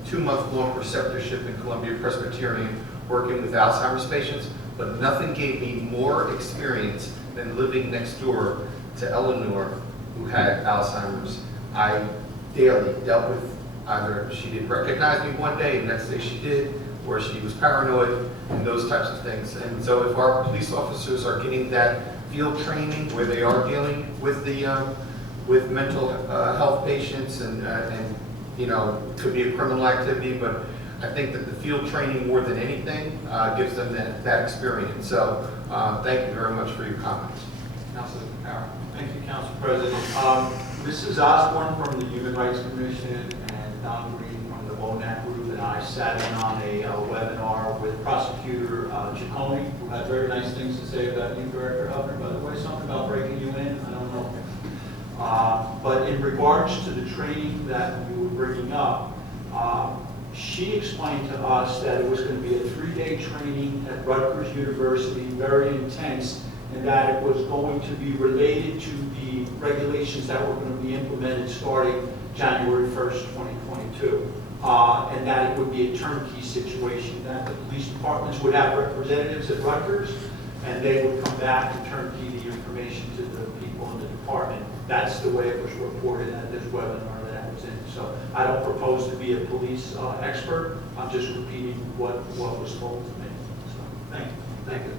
2-month-long preceptorship in Columbia Presbyterian working with Alzheimer's patients, but nothing gave me more experience than living next door to Eleanor, who had Alzheimer's. I daily dealt with either she didn't recognize me one day, and the next day she did, or she was paranoid, and those types of things. And so if our police officers are getting that field training where they are dealing with the with mental health patients, and you know, it could be a criminal activity, but I think that the field training more than anything gives them that experience. So thank you very much for your comments. Councilor Carroll. Thank you, Council President. Mrs. Osborne from the Human Rights Commission and Don Green from the WONAC group and I sat in on a webinar with Prosecutor Ciccone, who had very nice things to say about you, Director Hubbard, by the way, something about breaking you in, I don't know. But in regards to the training that you were bringing up, she explained to us that it was going to be a 3-day training at Rutgers University, very intense, and that it was going to be related to the regulations that were going to be implemented starting January 1st, 2022. And that it would be a turnkey situation, that the police departments would have representatives at Rutgers, and they would come back and turnkey the information to the people in the department. That's the way it was reported at this webinar that I was in. So I don't propose to be a police expert. I'm just repeating what was told to me. So thank you. Thank you.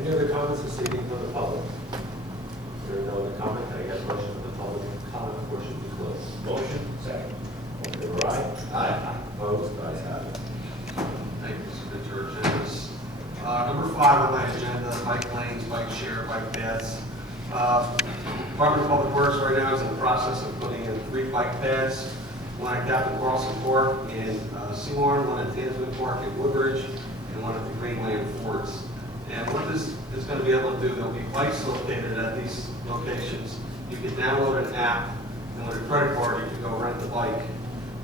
Any other comments this evening from the public? If there are no other comments, I get a motion for the public comment portion to close. Motion? Second. All in favor, aye? Aye. Opposed? Ayes have it. Thank you, Mr. Agendas. Number 5 on my agenda, bike lanes, bike share, bike paths. Department of Public Works right now is in the process of putting in 3 bike paths, one at Captain Carlson Park in Seymour, one at Tansman Park in Woodbridge, and one at the Greenway in Fords. And what this is going to be able to do, there'll be bikes located at these locations. You can download an app And with a credit card, you can go rent the bike,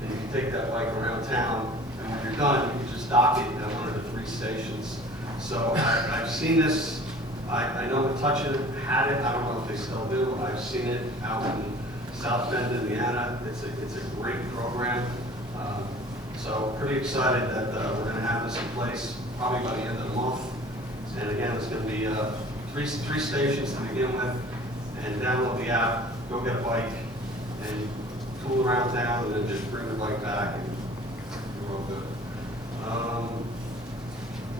and you can take that bike around town, and when you're done, you can just dock it at one of the 3 stations. So I've seen this, I know the Touch It had it, I don't know if they still do, I've seen it out in South Bend, Indiana. It's a great program. So pretty excited that we're going to have this in place probably by the end of the month. And again, it's going to be three stations to begin with, and download the app, go get a bike, and tool around town, and then just bring the bike back, and we're all good.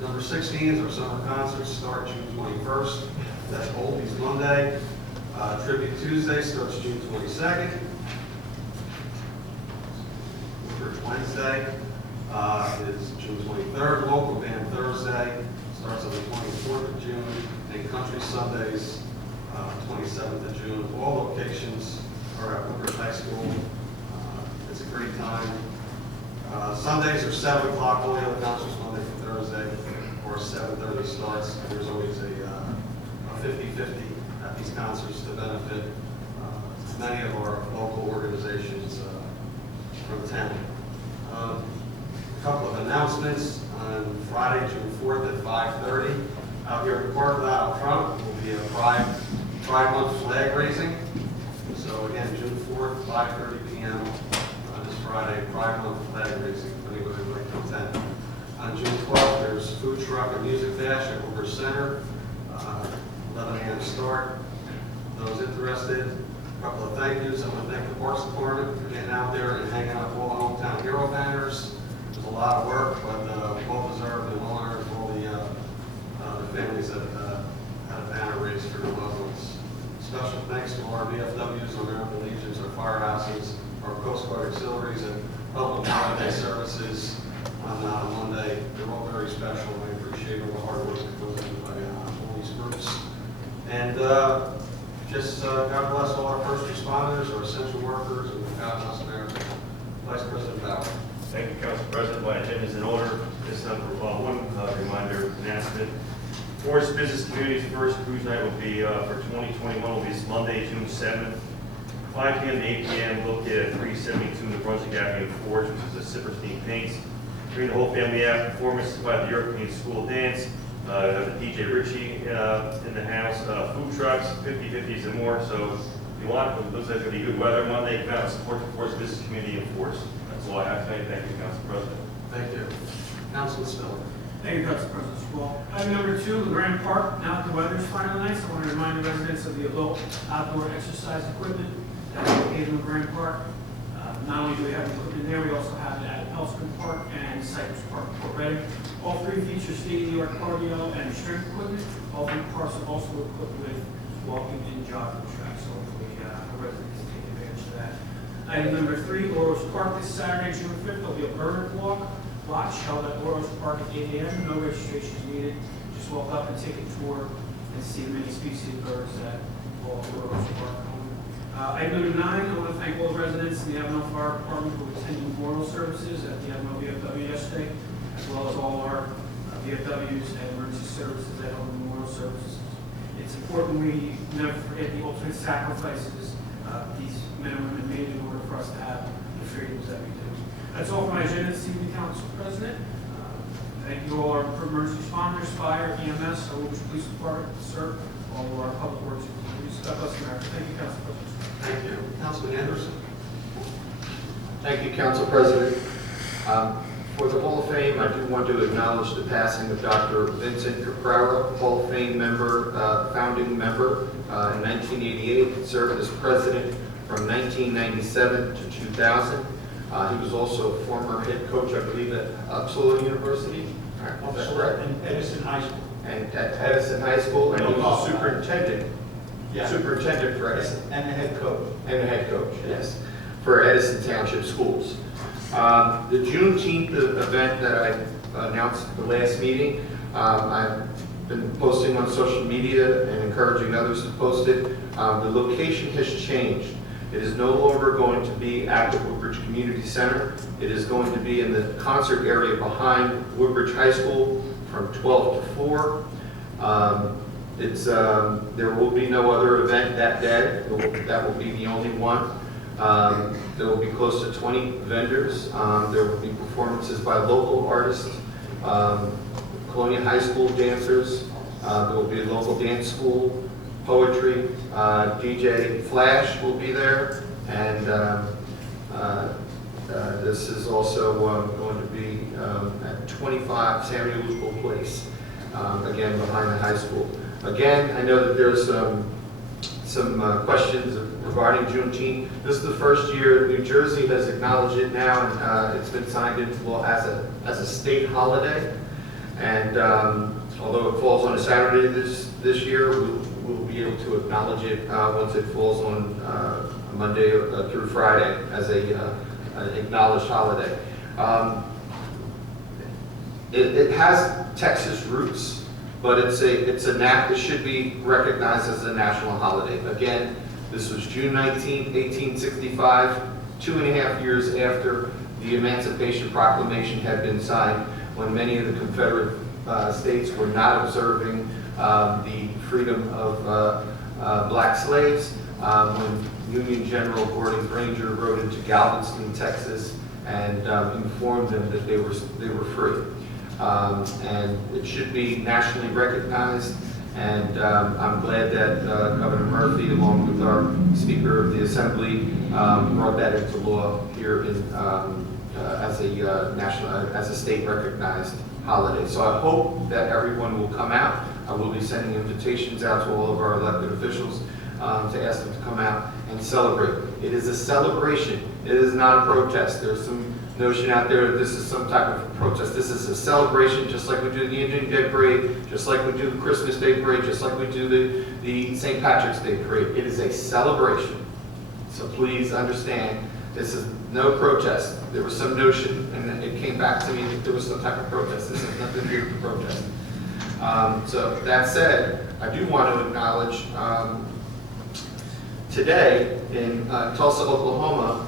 Number 16 is our summer concerts start June 21st. That's Oldies Monday. Tribute Tuesday starts June 22nd. Woodbridge Wednesday is June 23rd. Local Band Thursday starts on the 24th of June. And Country Sundays, 27th of June. All locations are at Woodbridge High School. It's a great time. Sundays are 7 o'clock, all the other concerts Monday through Thursday, or 7:30 starts. There's always a 50-50 at these concerts to benefit many of our local organizations from the town. A couple of announcements. On Friday, June 4th at 5:30, out here at the park lot out front will be a Pride Month flag raising. So again, June 4th, 5:30 p.m. This Friday, Pride Month flag raising, if anybody would like to attend. On June 12th, there's food truck and music dash at Woodbridge Center, 11 a.m. start. Those interested, a couple of thank yous. I want to thank the Parks Department for getting out there and hanging up all the hometown hero banners. It was a lot of work, but well deserved and well earned for all the families that had a banner raised for their loved ones. Special thanks to our VFWs, our American Legions, our firehouses, our Coast Guard auxiliaries, and public holiday services on Monday. They're all very special. I appreciate all the hard work that goes into by all these groups. And just God bless all our first responders, our essential workers, and God bless America. Vice President Bauer. Thank you, Council President. My agenda is in order. This number one reminder announcement. Forest Business Community's first cruise night will be for 2021 will be this Monday, June 7th, 5 p.m. to 8 p.m. located at 372 New Brunswick Avenue Forge, which is a Sipperstein Paints. Bring the whole family out. Performance by the European School Dance. Have a DJ Richie in the house. Food trucks, 50/50s and more. So if you want, it looks like it's going to be good weather Monday. Come out and support the Forest Business Community in force. That's all I have tonight. Thank you, Council President. Thank you. Councilman Spiller. Thank you, Council President. Well, item number 2, the Grand Park. Now that the weather is finally nice, I want to remind the residents of the adult outdoor exercise equipment that's located in the Grand Park. Not only do we have the equipment there, we also have it at Elston Park and Cypress Park, Port Reading. All 3 feature state-of-the-art cardio and strength equipment. All 3 parks are also equipped with walking and jogging tracks, so hopefully our residents take advantage of that. Item number 3, Laurel's Park this Saturday, June 5th, there'll be a bird watch held at Laurel's Park at 8 a.m. No registration is needed. Just walk up and take a tour and see the many species of birds that all Laurel's Park home. Item number 9, I want to thank all residents in the Avenel Fire Department who attended memorial services at the Avenel VFW yesterday, as well as all our VFWs and emergency services that held the memorial services. It's important we never forget the ultimate sacrifices these men and women made in order for us to have the freedoms that we do. That's all for my agenda this evening, Council President. Thank you all our emergency responders, fire, EMS, our Woodbridge Police Department, sir, all of our public works employees. God bless America. Thank you, Council President. Thank you. Councilman Anderson. Thank you, Council President. For the Hall of Fame, I do want to acknowledge the passing of Dr. Vincent Caprara, Hall of Fame member, founding member in 1988, served as president from 1997 to 2000. He was also a former head coach, I believe, at Upsala University. And Edison High School. And at Edison High School, and he was superintendent. Yeah. Superintendent for Edison. And the head coach. And the head coach, yes, for Edison Township Schools. The Juneteenth event that I announced at the last meeting, I've been posting on social media and encouraging others to post it. The location has changed. It is no longer going to be at the Woodbridge Community Center. It is going to be in the concert area behind Woodbridge High School from 12 to 4. There will be no other event that day. That will be the only one. There will be close to 20 vendors. There will be performances by local artists, Colonia High School dancers. There will be a local dance school, poetry. DJ Flash will be there, and this is also going to be at 25 Samuel Lupo Place, again behind the high school. Again, I know that there's some questions regarding Juneteenth. This is the first year New Jersey has acknowledged it now, and it's been signed into law as a state holiday. And although it falls on a Saturday this year, we'll be able to acknowledge it once it falls on Monday through Friday as an acknowledged holiday. It has Texas roots, but it should be recognized as a national holiday. Again, this was June 19, 1865, 2.5 years after the Emancipation Proclamation had been signed, when many of the Confederate states were not observing the freedom of black slaves, when Union General Gordon Granger rode into Galveston, Texas, and informed them that they were free. And it should be nationally recognized, and I'm glad that Governor Murphy, along with our Speaker of the Assembly, brought that into law here in, as a state recognized holiday. So I hope that everyone will come out. I will be sending invitations out to all of our elected officials to ask them to come out and celebrate. It is a celebration. It is not a protest. There's some notion out there that this is some type of protest. This is a celebration, just like we do the Indian Day Parade, just like we do the Christmas Day Parade, just like we do the St. Patrick's Day Parade. It is a celebration. So please understand, this is no protest. There was some notion, and it came back to me that there was some type of protest. This has nothing to do with the protest. So that said, I do want to acknowledge today in Tulsa, Oklahoma,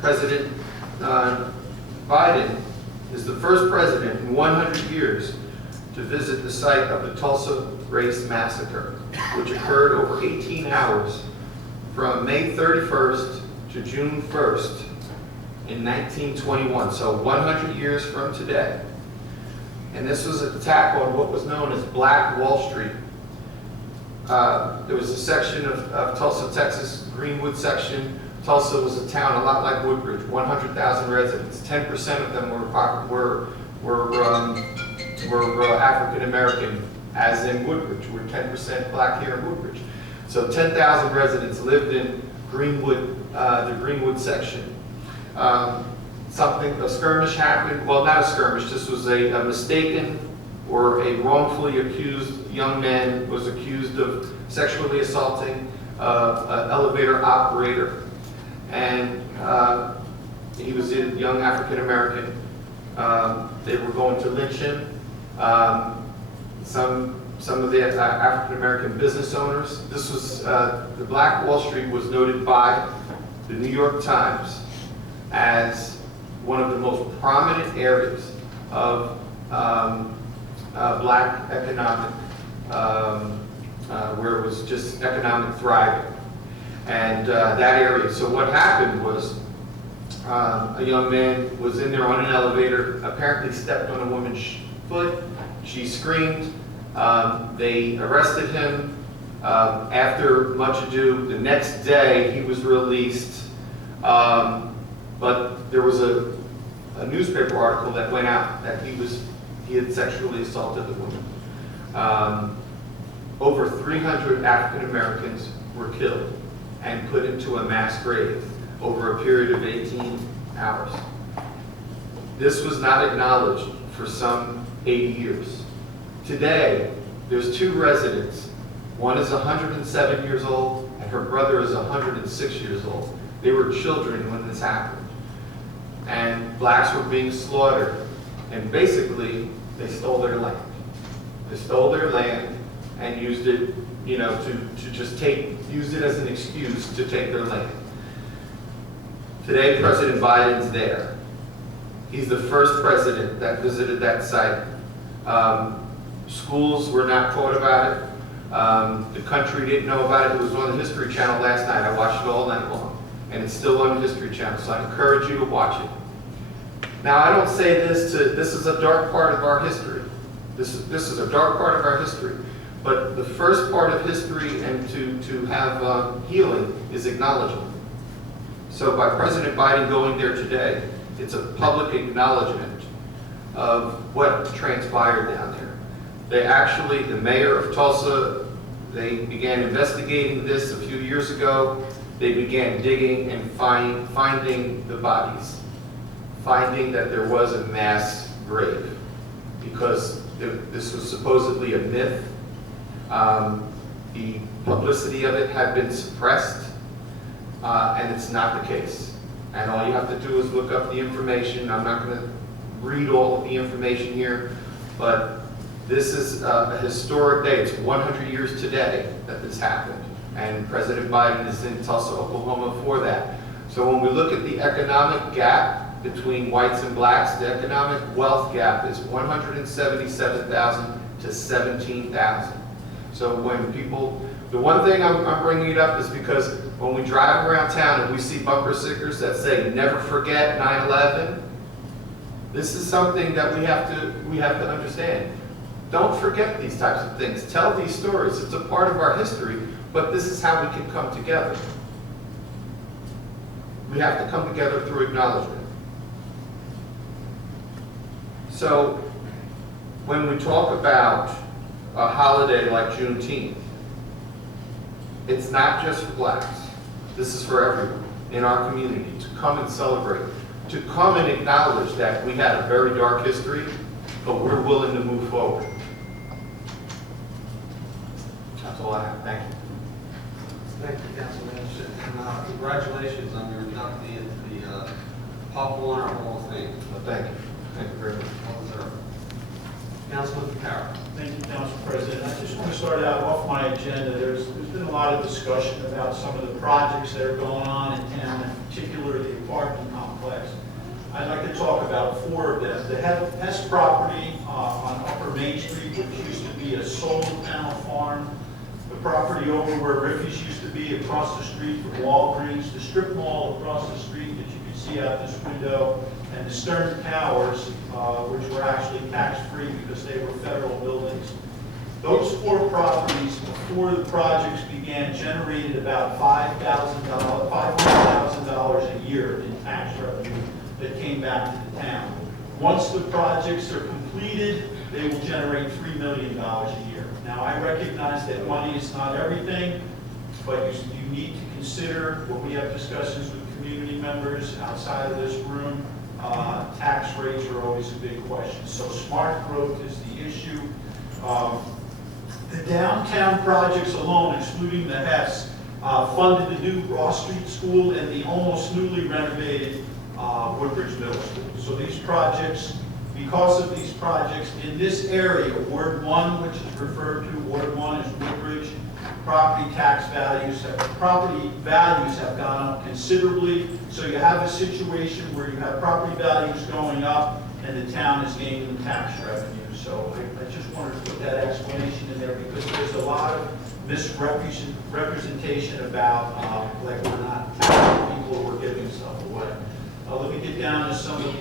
President Biden is the first president in 100 years to visit the site of the Tulsa Race Massacre, which occurred over 18 hours from May 31st to June 1st in 1921, so 100 years from today. And this was an attack on what was known as Black Wall Street. There was a section of Tulsa, Texas, Greenwood section. Tulsa was a town a lot like Woodbridge, 100,000 residents. 10% of them were African American, as in Woodbridge. We're 10% black here in Woodbridge. So 10,000 residents lived in Greenwood, the Greenwood section. A skirmish happened. Well, not a skirmish. This was a mistaken or a wrongfully accused young man was accused of sexually assaulting an elevator operator. And he was a young African American. They were going to lynch him. Some of the African American business owners. This was the Black Wall Street was noted by the New York Times as one of the most prominent areas of black economic, where it was just economic thriving. And that area. So what happened was a young man was in there on an elevator, apparently stepped on a woman's foot. She screamed. They arrested him. After much ado, the next day he was released. But there was a newspaper article that went out that he had sexually assaulted the woman. Over 300 African Americans were killed and put into a mass grave over a period of 18 hours. This was not acknowledged for some 80 years. Today, there's two residents. One is 107 years old, and her brother is 106 years old. They were children when this happened. And blacks were being slaughtered, and basically, they stole their land. They stole their land and used it, to just used it as an excuse to take their land. Today, President Biden's there. He's the first president that visited that site. Schools were not taught about it. The country didn't know about it. It was on the History Channel last night. I watched it all night long. And it's still on the History Channel, so I encourage you to watch it. Now, I don't say this is a dark part of our history. This is a dark part of our history. But the first part of history and to have healing is acknowledgement. So by President Biden going there today, it's a public acknowledgement of what transpired down there. They actually, the mayor of Tulsa, they began investigating this a few years ago. They began digging and finding the bodies, finding that there was a mass grave, because this was supposedly a myth. The publicity of it had been suppressed, and it's not the case. And all you have to do is look up the information. I'm not going to read all of the information here, but this is a historic day. It's 100 years today that this happened, and President Biden is in Tulsa, Oklahoma for that. So when we look at the economic gap between whites and blacks, the economic wealth gap is 177,000 to 17,000. So when people, the one thing I'm bringing it up is because when we drive around town and we see bumper stickers that say "Never forget 9/11," this is something that we have to understand. Don't forget these types of things. Tell these stories. It's a part of our history, but this is how we can come together. We have to come together through acknowledgement. So when we talk about a holiday like Juneteenth, it's not just for blacks. This is for everyone in our community to come and celebrate, to come and acknowledge that we had a very dark history, but we're willing to move forward. That's all I have. Thank you. Thank you, Councilman Anderson. And congratulations on your inductee into the Pop Warner Hall of Fame. Well, thank you. Thank you very much. Well deserved. Councilman Carroll. Thank you, Council President. I just want to start out off my agenda. There's been a lot of discussion about some of the projects that are going on in town, in particular the apartment complex. I'd like to talk about 4 of them. The Hess property on Upper Main Street, which used to be a solar panel farm. The property over where Riffy's used to be, across the street from Walgreens. The strip mall across the street that you can see out this window. And the Stern Towers, which were actually tax-free because they were federal buildings. Those 4 properties, before the projects began, generated about $500,000 a year in tax revenue that came back to the town. Once the projects are completed, they will generate $3 million a year. Now, I recognize that money is not everything, but you need to consider, when we have discussions with community members outside of this room, tax rates are always a big question. So smart growth is the issue. The downtown projects alone, excluding the Hess, funded the new Ross Street School and the almost newly renovated Woodbridge Middle School. So these projects, because of these projects in this area, Ward 1, which is referred to, Ward 1 is Woodbridge, property values have gone up considerably. So you have a situation where you have property values going up and the town is gaining tax revenue. So I just wanted to put that explanation in there because there's a lot of misrepresentation about like we're not taxing people or we're giving stuff away. Let me get down to some of the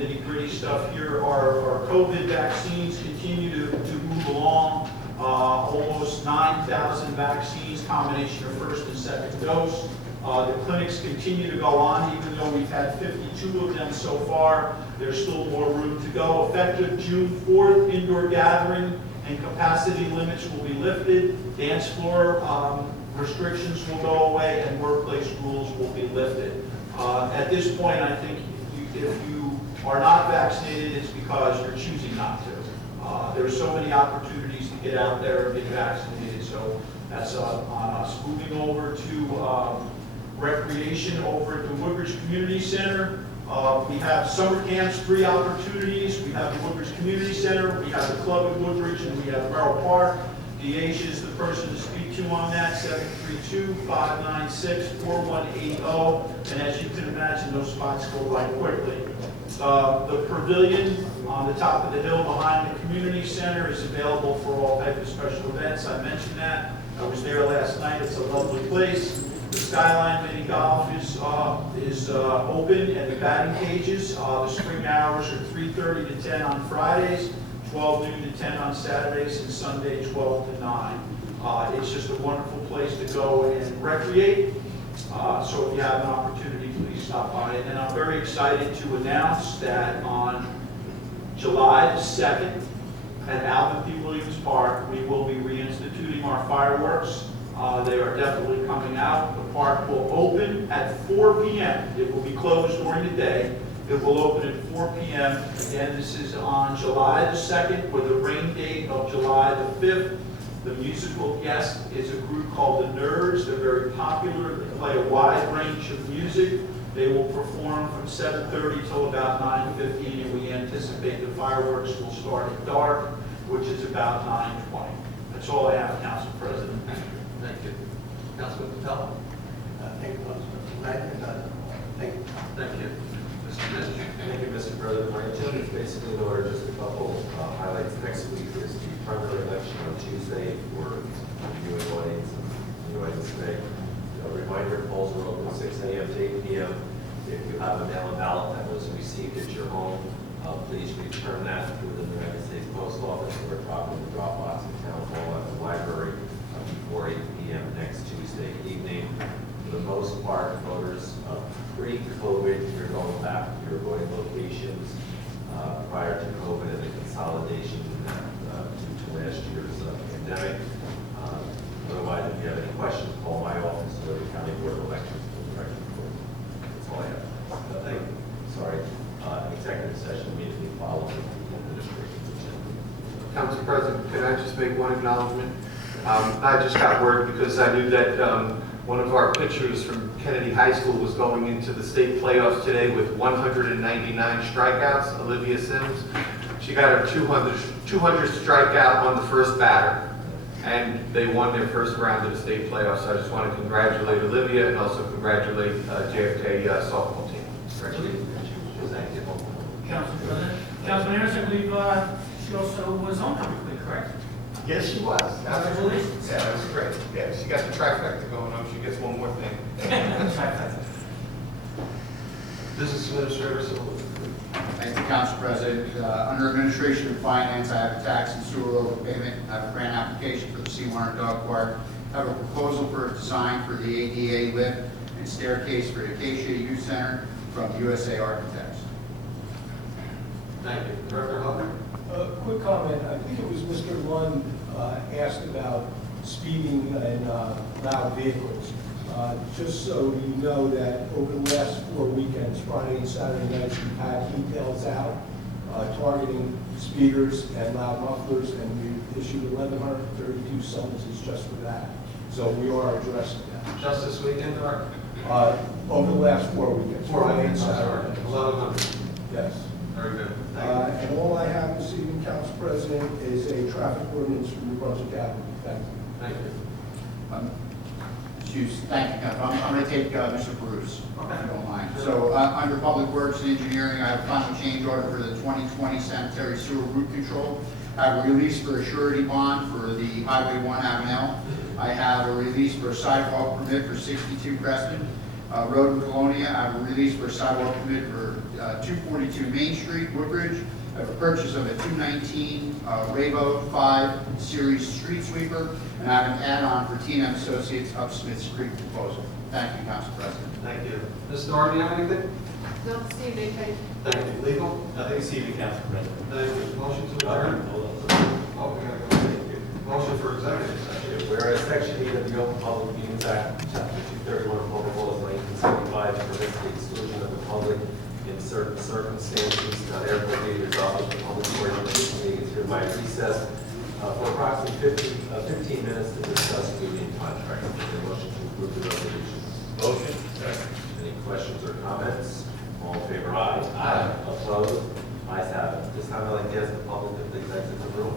nitty-gritty stuff here. Our COVID vaccines continue to move along. Almost 9,000 vaccines, combination of first and second dose. The clinics continue to go on, even though we've had 52 of them so far. There's still more room to go. Effective June 4th, indoor gathering and capacity limits will be lifted. Dance floor restrictions will go away, and workplace rules will be lifted. At this point, I think if you are not vaccinated, it's because you're choosing not to. There are so many opportunities to get out there and get vaccinated, so that's on us. Moving over to recreation over at the Woodbridge Community Center. We have summer camps, 3 opportunities. We have the Woodbridge Community Center, we have the club at Woodbridge, and we have Merrill Park. DeAsia is the person to speak to on that, 732-596-4180. And as you can imagine, those spots go by quickly. The pavilion on the top of the hill behind the community center is available for all types of special events. I mentioned that. I was there last night. It's a lovely place. The Skyline Mini Golf is open, and the batting cages. The spring hours are 3:30 to 10 on Fridays, 12 noon to 10 on Saturdays, and Sunday 12 to 9. It's just a wonderful place to go and recreate. So if you have an opportunity, please stop by. And I'm very excited to announce that on July the 2nd at Alvin P. Williams Park, we will be reinstituting our fireworks. They are definitely coming out. The park will open at 4 p.m. It will be closed during the day. It will open at 4 p.m. Again, this is on July the 2nd with a rain date of July the 5th. The musical guest is a group called the Nerds. They're very popular. They play a wide range of music. They will perform from 7:30 till about 9:15, and we anticipate the fireworks will start at dark, which is about 9:20. That's all I have, Council President. Thank you. Councilman Patel? Thank you, Councilman. Thank you. Mr. Minister. Thank you, Mr. President. My agenda is basically in order, just a couple highlights. Next week is the primary election on Tuesday for viewing audience and new items today. A reminder, polls are open 6 a.m. to 8 p.m. If you have a mail-in ballot that was received at your home, please return that to the United States Post Office or drop it in the drop box at Town Hall at the library before 8 p.m. next Tuesday evening. For the most part, voters pre-COVID, you're going back to your voting locations prior to COVID and the consolidation due to last year's pandemic. Otherwise, if you have any questions, call my office or the County Board of Elections. That's all I have. Thank you. Sorry. Executive session immediately follows the administration's agenda. Council President, can I just make one acknowledgement? I just got word because I knew that one of our pitchers from Kennedy High School was going into the state playoffs today with 199 strikeouts, Olivia Sims. She got her 200 strikeout on the first batter, and they won their first round of the state playoffs. So I just want to congratulate Olivia and also congratulate JFK softball team. Congratulations. Thank you. Council President. Councilman Anderson, I believe she also was on publicly, correct? Yes, she was. Congratulations. Yeah, that was great. Yeah, she got the trifecta going on. She gets one more thing. Business Administrator Silva. Thank you, Council President. Under Administration and Finance, I have a tax and sewer overpayment. I have a grant application for the Seawarner Dog Park. I have a proposal for a design for the ADA lift and staircase for the Acacia Youth Center from USA Architects. Thank you. Director Hubbard? Quick comment. I think it was Mr. Lund asked about speeding and loud vehicles. Just so you know that over the last 4 weekends, Friday and Saturday nights, we've had details out targeting speeders and loud mufflers, and we issued 1,132 summonses just for that. So we are addressing that. Just this weekend, or? Over the last 4 weekends, 4 Friday and weekends, I'm Saturday. sorry. 1,100. Yes. Very good. Thank you. And all I have this evening, Council President, is a traffic ordinance from New Brunswick Avenue. Thank you. Thank you. Thank you, Council. I'm going to take Mr. Bruce, if you don't mind. So under Public Works and Engineering, I have a final change order for the 2020 sanitary sewer root control. I have a release for a surety bond for the Highway 1 Avenel. I have a release for a sidewalk permit for 62 Creston Road in Colonia. I have a release for a sidewalk permit for 242 Main Street, Woodbridge. I have a purchase of a 219 Rabo 5 Series street sweeper, and I have an add-on for T&M Associates up Smith Street proposal. Thank you, Council President. Thank you. Ms. Doherty, you have anything? No, Steve, they take. Thank you. Legal? Nothing this evening, Council President. Thank you. Motion to adjourn? Oh, we gotta go. Thank you. Motion for executive session. Whereas Section 8 of the Open Public Meetings Act, Chapter 231 of Local Laws 1975 permits the exclusion of the public in certain circumstances. Now therefore be resolved that the public portion of this meeting is hereby recessed for approximately 15 minutes to discuss union contracts. Is there a motion to approve the resolution? Motion. Any questions or comments? All in favor, aye. Aye. Opposed? Ayes have it. This time I'd like to ask the public if they'd exit the room.